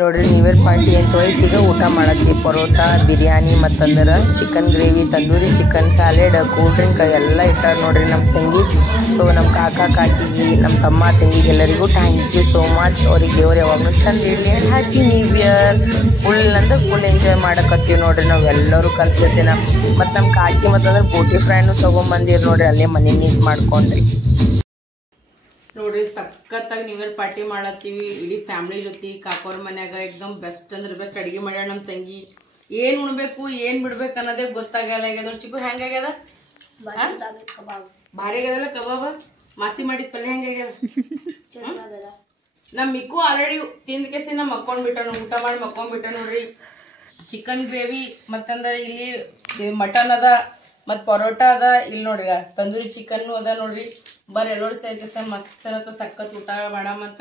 ನೋಡ್ರಿ ನ್ಯೂ ಇಯರ್ ಪಾರ್ಟಿ ಅಂತ ಹೋಯ್ತು ಈಗ ಊಟ ಮಾಡತ್ತಿ ಪರೋಟ ಬಿರಿಯಾನಿ ಮತ್ತಂದ್ರೆ chicken gravy tandoori chicken salad cool drink ಎಲ್ಲ ಇಟ್ಟಾರ ನೋಡ್ರಿ ನಮ್ಮ ತಂಗಿ. ಸೊ ನಮ್ಮ ಕಾಕ ಕಾಕಿಗೆ ನಮ್ಮ ತಮ್ಮ ತಂಗಿಗೆ ಎಲ್ಲರಿಗೂ ಥ್ಯಾಂಕ್ ಯು ಸೋ ಮಚ್. ಅವ್ರಿಗೆ ದೇವ್ರು ಯಾವಾಗಲೂ ಚಂದ ಇರಲಿ. Happy new year. ಫುಲ್ ಅಂದ್ರೆ ಫುಲ್ ಎಂಜಾಯ್ ಮಾಡಕತ್ತೀವಿ ನೋಡ್ರಿ ನಾವು ಎಲ್ಲರೂ ಕಲ್ತ್ಸಿನ. ಮತ್ತು ನಮ್ಮ ಕಾಕಿ ಮತ್ತಂದ್ರೆ ಬೋಟಿ ಫ್ರೈನು ತೊಗೊಂಬಂದಿರಿ ನೋಡ್ರಿ, ಅಲ್ಲೇ ಮನೆ ನೀಟ್ ಮಾಡ್ಕೊಂಡ್ರಿ. ನೋಡ್ರಿ ಸಖತ್ತಾಗಿ ನ್ಯೂ ಇಯರ್ ಪಾರ್ಟಿ ಮಾಡತ್ತೀವಿ ಇಡೀ ಫ್ಯಾಮಿಲಿ ಜೊತೆ. ಕಾಕೋರ್ ಮನ್ಯಾಗ ಎಕ್ದಮ್ ಬೆಸ್ಟ್ ಅಂದ್ರೆ ಬೆಸ್ಟ್ ಅಡಿಗೆ ಮಾಡ್ಯಾಳ ನಮ್ಮ ತಂಗಿ. ಏನ್ ಉಣ್ಬೇಕು ಏನ್ ಬಿಡ್ಬೇಕು ಅನ್ನೋದೇ ಗೊತ್ತಾಗಲ್ಲ. ಈಗ ನೋಡಿ ಚಿಕ್ಕು ಹೆಂಗಾಗ್ಯದ, ಭಾರಿ ಆಗ್ಯದಲ್ಲ ಕಬಾಬ. ಮಾಸಿ ಮಾಡಿದ ಪಲ್ಯ ಹೆಂಗಾಗ್ಯದ. ನಮ್ ಮಿಕ್ಕು ಆಲ್ರೆಡಿ ತಿಂದ ಕೇಸಿ ನಾ ಮಕ್ಕೊಂಡ್ಬಿಟ್ಟ, ಊಟ ಮಾಡಿ ಮಕ್ಕೊಂಡ್ಬಿಟ್ಟ ನೋಡ್ರಿ. ಚಿಕನ್ ಗ್ರೇವಿ ಮತ್ತಂದ್ರ ಇಲ್ಲಿ ಮಟನ್ ಅದ ಮತ್ ಪರೋಟ ಅದ. ಇಲ್ಲಿ ನೋಡ್ರಿ ತಂದೂರಿ ಚಿಕನ್ ಅದ ನೋಡ್ರಿ. ಬರ್ ಎಲ್ಲರೂ ಸೇರ್ಕಸ ಮತ್ತ ಸಖತ್ ಊಟ ಮಾಡಮಂತ.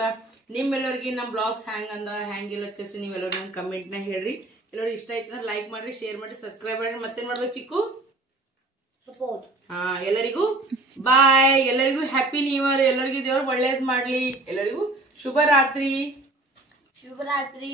ನಿಮ್ಮೆಲ್ಲರಿಗೆ ನಮ್ಮ ಬ್ಲಾಗ್ಸ್ ಹ್ಯಾಂಗ್ ಅಂದ ಹ್ಯಾಂಗಿಲ್ಲ ಕೇಸಿ ನೀವೆಲ್ಲರೂ ನಮ್ ಕಮೆಂಟ್ ನ ಹೇಳ್ರಿ. ಎಲ್ಲರೂ ಇಷ್ಟ ಆಯ್ತಂದ್ರೆ ಲೈಕ್ ಮಾಡ್ರಿ, ಶೇರ್ ಮಾಡ್ರಿ, ಸಬ್ಸ್ಕ್ರೈಬ್ ಮಾಡ್ರಿ. ಮತ್ತೇನ್ ಮಾಡ್ಬೇಕು ಚಿಕ್ಕು? ಎಲ್ಲರಿಗೂ ಬಾಯ್. ಎಲ್ಲರಿಗೂ ಹ್ಯಾಪಿ ನ್ಯೂ ಇಯರ್. ಎಲ್ಲರಿಗೂ ದೇವ್ರು ಒಳ್ಳೇದ್ ಮಾಡ್ಲಿ. ಎಲ್ಲರಿಗೂ ಶುಭರಾತ್ರಿ. ಶುಭರಾತ್ರಿ.